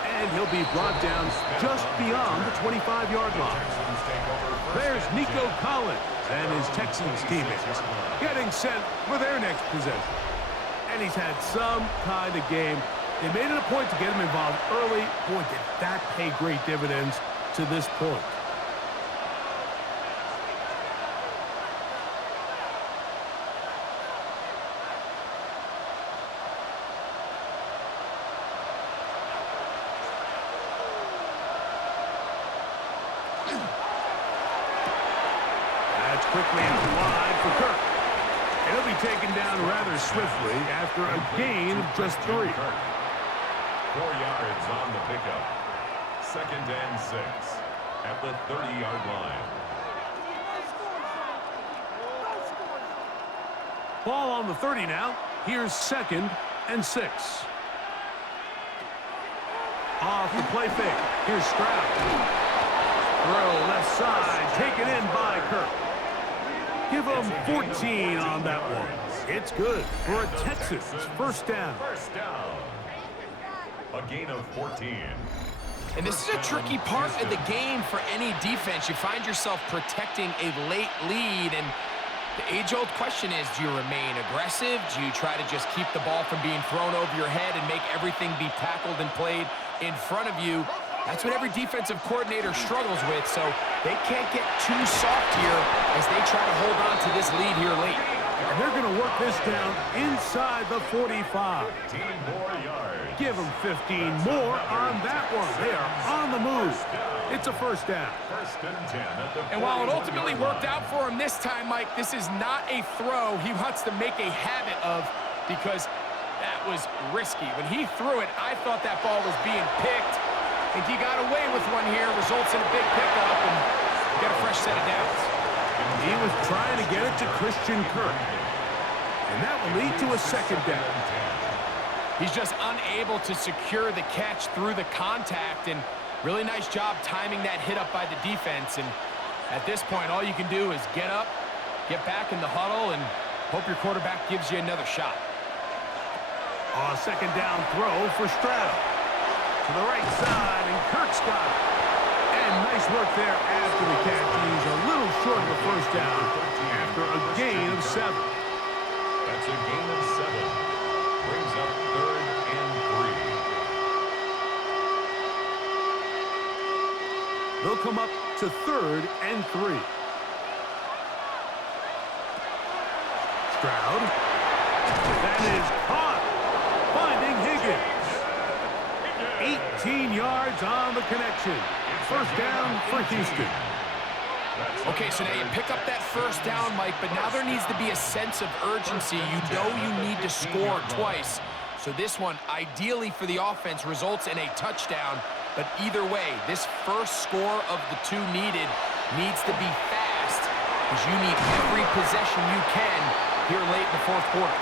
And he'll be brought down just beyond the 25-yard line. There's Nico Collins and his Texans teammates getting set for their next possession. And he's had some kind of game. They made it a point to get him involved early. Boy, did that pay great dividends to this point. Quickly out wide for Kirk. And he'll be taken down rather swiftly after a gain of just 3. 4 yards on the pickup. Second and 6. at the 30-yard line. Ball on the 30 now. Here's 2nd and 6. Off the play fake. Here's Stroud. Throw left side. Taken in by Kirk. Give him 14 on that one. It's good for a Texans first down. First down. A gain of 14. And this is a tricky part of the game for any defense. You find yourself protecting a late lead, and the age-old question is, do you remain aggressive? Do you try to just keep the ball from being thrown over your head and make everything be tackled and played in front of you? That's what every defensive coordinator struggles with, so they can't get too soft here as they try to hold on to this lead here late. And they're going to work this down inside the 45. 15 more yards. Give them 15 more on that one. They are on the move. It's a first down. First and 10 at the And while it ultimately worked out for him this time, Mike, this is not a throw he wants to make a habit of, because that was risky. When he threw it, I thought that ball was being picked. I think he got away with one here, results in a big pickup, and get a fresh set of downs. He was trying to get it to Christian Kirk. And that will lead to a second down. He's just unable to secure the catch through the contact, and really nice job timing that hit up by the defense. And at this point, all you can do is get up, get back in the huddle, and hope your quarterback gives you another shot. A second down throw for Stroud. To the right side, and Kirk's got it. And nice work there after the catch. He's a little short of the first down after a gain of 7. That's a gain of 7. Brings up 3rd and 3. They'll come up to 3rd and 3. Stroud. That is caught. Finding Higgins. 18 yards on the connection. First down for Houston. Okay, so now you pick up that first down, Mike, but now there needs to be a sense of urgency. You know you need to score twice. So this one, ideally for the offense, results in a touchdown. But either way, this first score of the two needed needs to be fast, because you need every possession you can here late in the fourth quarter.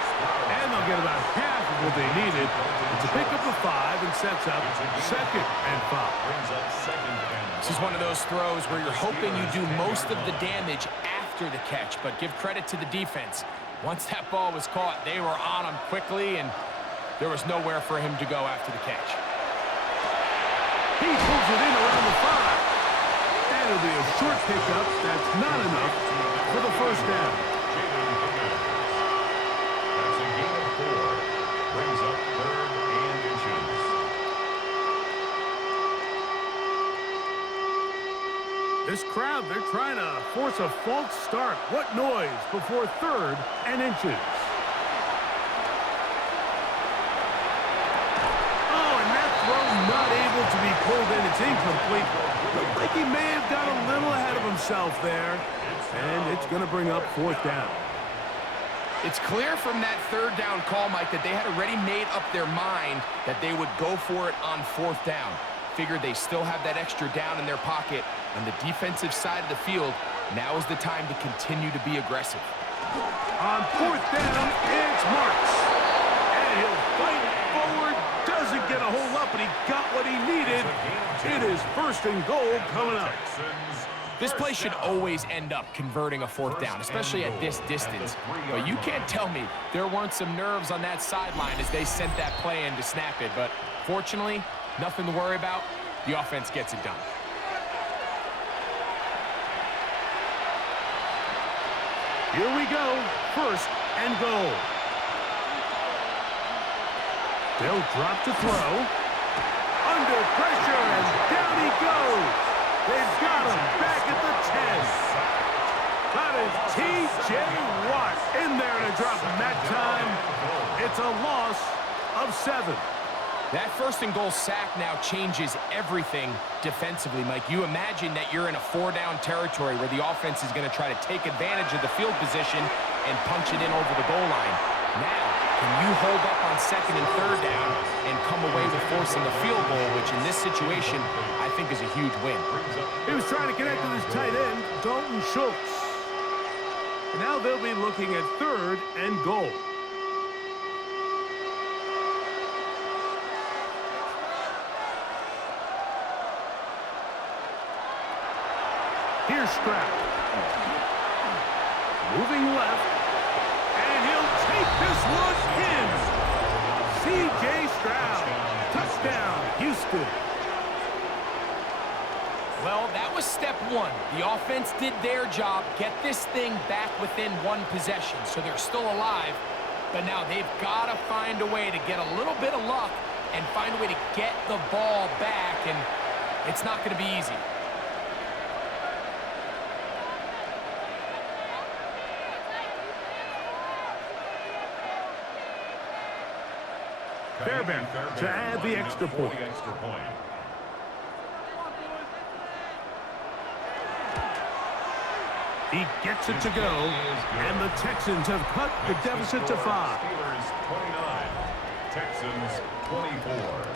And they'll get about half of what they needed. It's a pickup of 5 and sets up 2nd and 5. Brings up 2nd and 5. This is one of those throws where you're hoping you do most of the damage after the catch, but give credit to the defense. Once that ball was caught, they were on him quickly, and there was nowhere for him to go after the catch. He pulls it in around the 5. And it'll be a short pickup. That's not enough for the first down. That's a gain of 4. Brings up 3rd and inches. This crowd, they're trying to force a false start. What noise before 3rd and inches. Oh, and that throw not able to be pulled in. It's incomplete. Looked like he may have got a little ahead of himself there. And it's going to bring up 4th down. It's clear from that 3rd down call, Mike, that they had already made up their mind that they would go for it on 4th down. Figured they still have that extra down in their pocket on the defensive side of the field. Now is the time to continue to be aggressive. On 4th down, it's Marks. And he'll fight forward. Doesn't get a whole lot, but he got what he needed. It is 1st and goal coming up. This play should always end up converting a 4th down, especially at this distance. But you can't tell me there weren't some nerves on that sideline as they sent that play in to snap it. But fortunately, nothing to worry about. The offense gets it done. Here we go. 1st and goal. They'll drop to throw. Under pressure, and down he goes. They've got him back at the 10. That is T.J. Watt in there to drop him that time. It's a loss of 7. That 1st and goal sack now changes everything defensively, Mike. You imagine that you're in a 4-down territory where the offense is going to try to take advantage of the field position and punch it in over the goal line. Now, Can you hold up on second and third down and come away with forcing a field goal, which in this situation, I think is a huge win. He was trying to connect with his tight end, Dalton Schultz. And now they'll be looking at 3rd and goal. Here's Stroud. Moving left. And he'll take this one in. C.J. Stroud. Touchdown, Houston. Well, that was step one. The offense did their job, get this thing back within one possession, so they're still alive. But now they've got to find a way to get a little bit of luck and find a way to get the ball back, and it's not going to be easy. Fairbairn to add the extra point. He gets it to go, and the Texans have cut the deficit to 5. Steelers 29, Texans 24.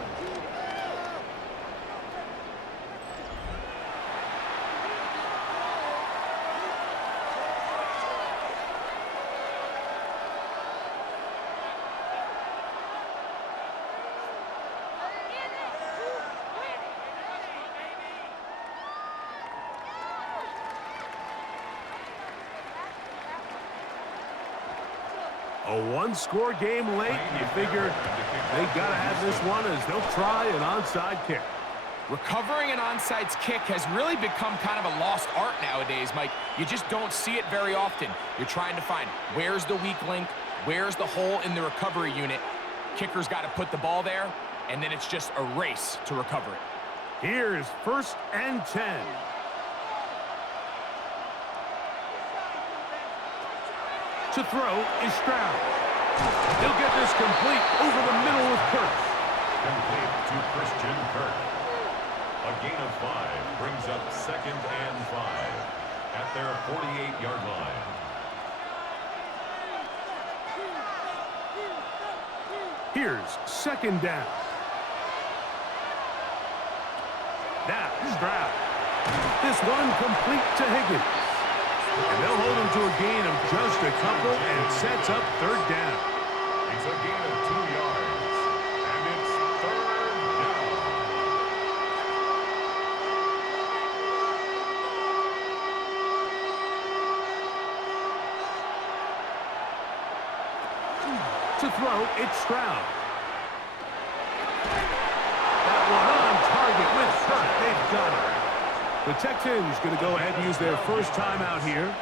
A one-score game late. You figure they got to have this one as they'll try an onside kick. Recovering an onside kick has really become kind of a lost art nowadays, Mike. You just don't see it very often. You're trying to find where's the weak link, where's the hole in the recovery unit. Kicker's got to put the ball there, and then it's just a race to recover it. Here's 1st and 10. To throw is Stroud. He'll get this complete over the middle with Kirk. Complete to Christian Kirk. A gain of 5 brings up 2nd and 5 at their 48-yard line. Here's 2nd down. Now Stroud. This one complete to Higgins. And they'll hold him to a gain of just a couple, and it sets up 3rd down. It's a gain of 2 yards, and it's 3rd down. To throw, it's Stroud. That one on target with Kirk. They've got it. The Texans going to go ahead and use their first timeout here.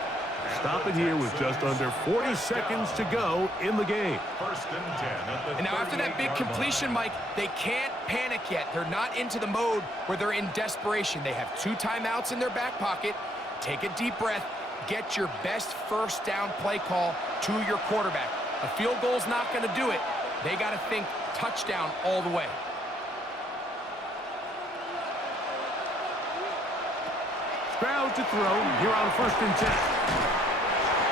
Stop it here with just under 40 seconds to go in the game. 1st and 10 at the And now after that big completion, Mike, they can't panic yet. They're not into the mode where they're in desperation. They have 2 timeouts in their back pocket. Take a deep breath. Get your best first down play call to your quarterback. A field goal's not going to do it. They got to think touchdown all the way. Stroud to throw here on 1st and 10.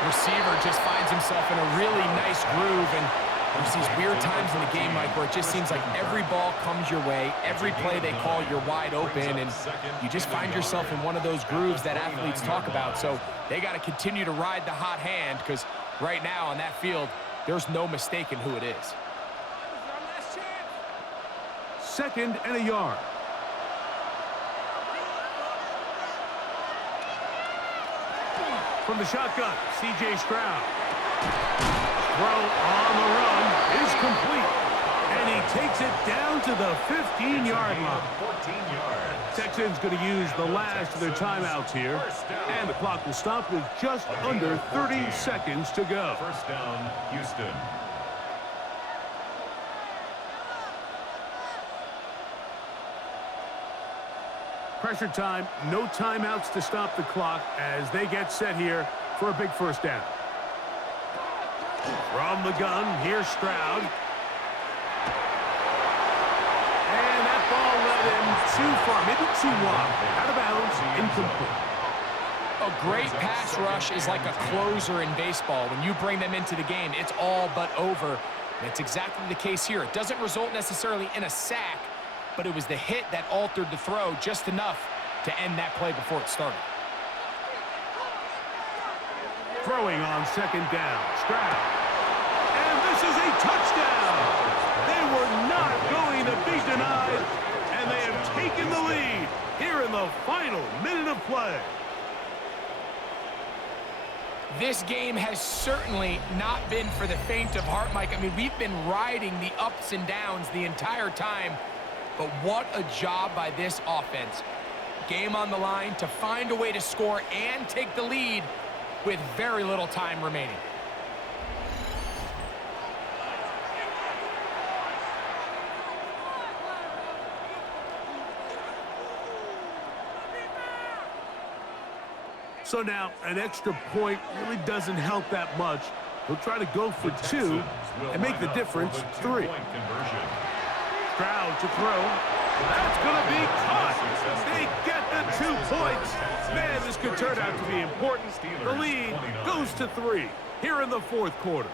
Receiver just finds himself in a really nice groove, and there's these weird times in the game, Mike, where it just seems like every ball comes your way, every play they call, you're wide open, and you just find yourself in one of those grooves that athletes talk about. So they got to continue to ride the hot hand, because right now on that field, there's no mistaking who it is. 2nd and a yard. From the shotgun, C.J. Stroud. Throw on the run is complete. And he takes it down to the 15-yard line. 14 yards. Texans going to use the last of their timeouts here. And the clock will stop with just under 30 seconds to go. 1st down, Houston. Pressure time, no timeouts to stop the clock as they get set here for a big first down. From the gun, here's Stroud. And that ball led him too far, maybe too wide. Out of bounds, incomplete. A great pass rush is like a closer in baseball. When you bring them into the game, it's all but over. That's exactly the case here. It doesn't result necessarily in a sack, but it was the hit that altered the throw just enough to end that play before it started. Throwing on second down. Stroud. And this is a touchdown. They were not going to be denied, and they have taken the lead here in the final minute of play. This game has certainly not been for the faint of heart, Mike. I mean, we've been riding the ups and downs the entire time, but what a job by this offense. Game on the line to find a way to score and take the lead with very little time remaining. So now, an extra point really doesn't help that much. He'll try to go for two and make the difference 3. Stroud to throw. That's going to be caught. They get the 2 points. Man, this could turn out to be important. The lead goes to 3 here in the 4th quarter.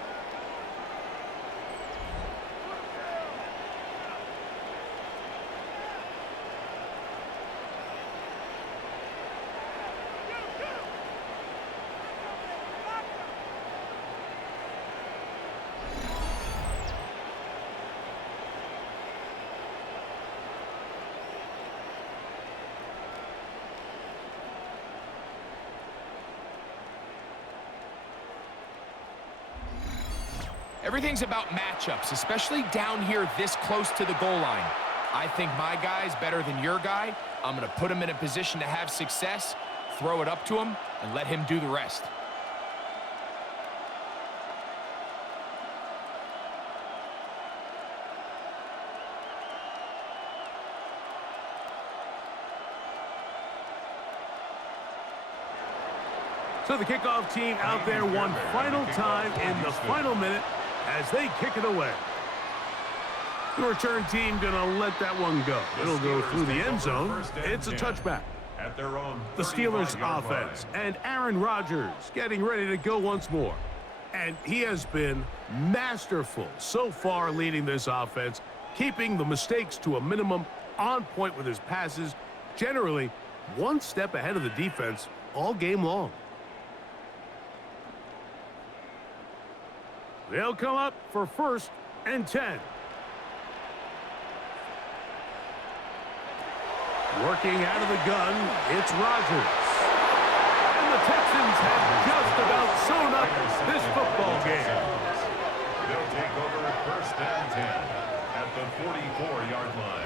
Everything's about matchups, especially down here this close to the goal line. I think my guy's better than your guy. I'm going to put him in a position to have success, throw it up to him, and let him do the rest. So the kickoff team out there one final time in the final minute as they kick it away. The return team going to let that one go. It'll go through the end zone. It's a touchback. The Steelers offense and Aaron Rodgers getting ready to go once more. And he has been masterful so far leading this offense, keeping the mistakes to a minimum, on point with his passes, generally one step ahead of the defense all game long. They'll come up for 1st and 10. Working out of the gun, it's Rodgers. And the Texans have just about sewn up this football game. They'll take over 1st and 10 at the 44-yard line.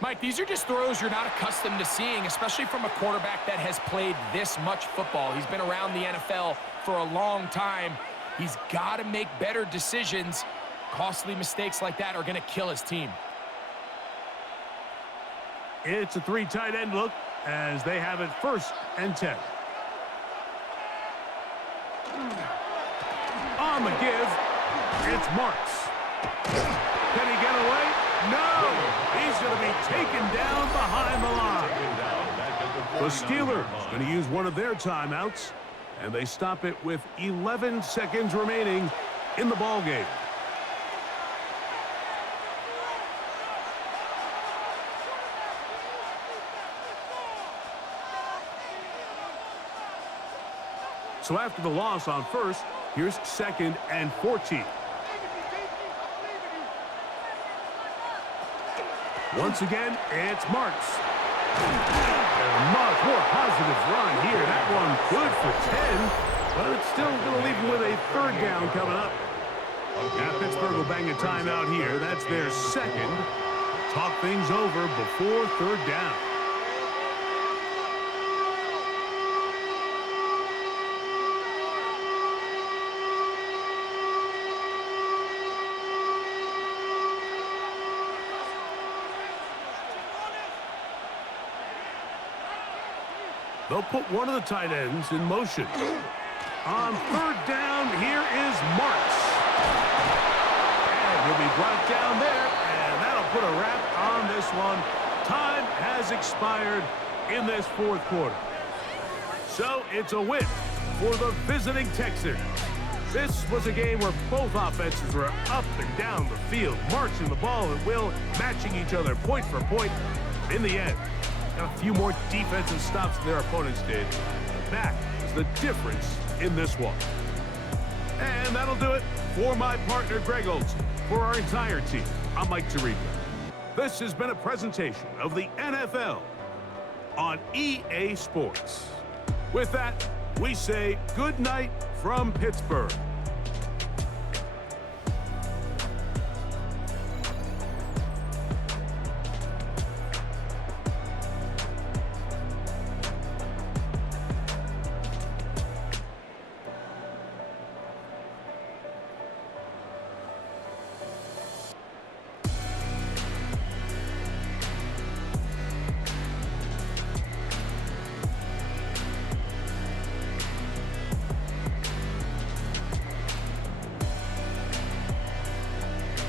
Mike, these are just throws you're not accustomed to seeing, especially from a quarterback that has played this much football. He's been around the NFL for a long time. He's got to make better decisions. Costly mistakes like that are going to kill his team. It's a 3 tight end look as they have it 1st and 10. On the give, it's Marks. Can he get away? No! He's going to be taken down behind the line. The Steelers going to use one of their timeouts, and they stop it with 11 seconds remaining in the ballgame. So after the loss on 1st, here's 2nd and 14. Once again, it's Marks. A much more positive run here. That one good for 10, but it's still going to leave him with a 3rd down coming up. Now Pittsburgh will bang a timeout here. That's their 2nd. Talk things over before 3rd down. They'll put one of the tight ends in motion. On 3rd down, here is Marks. And he'll be brought down there, and that'll put a wrap on this one. Time has expired in this fourth quarter. So it's a win for the visiting Texans. This was a game where both offenses were up and down the field, marching the ball at will, matching each other point for point. In the end, got a few more defensive stops than their opponents did. That is the difference in this one. And that'll do it for my partner, Greg Olson. For our entire team, I'm Mike Tirico. This has been a presentation of the NFL on EA Sports. With that, we say good night from Pittsburgh.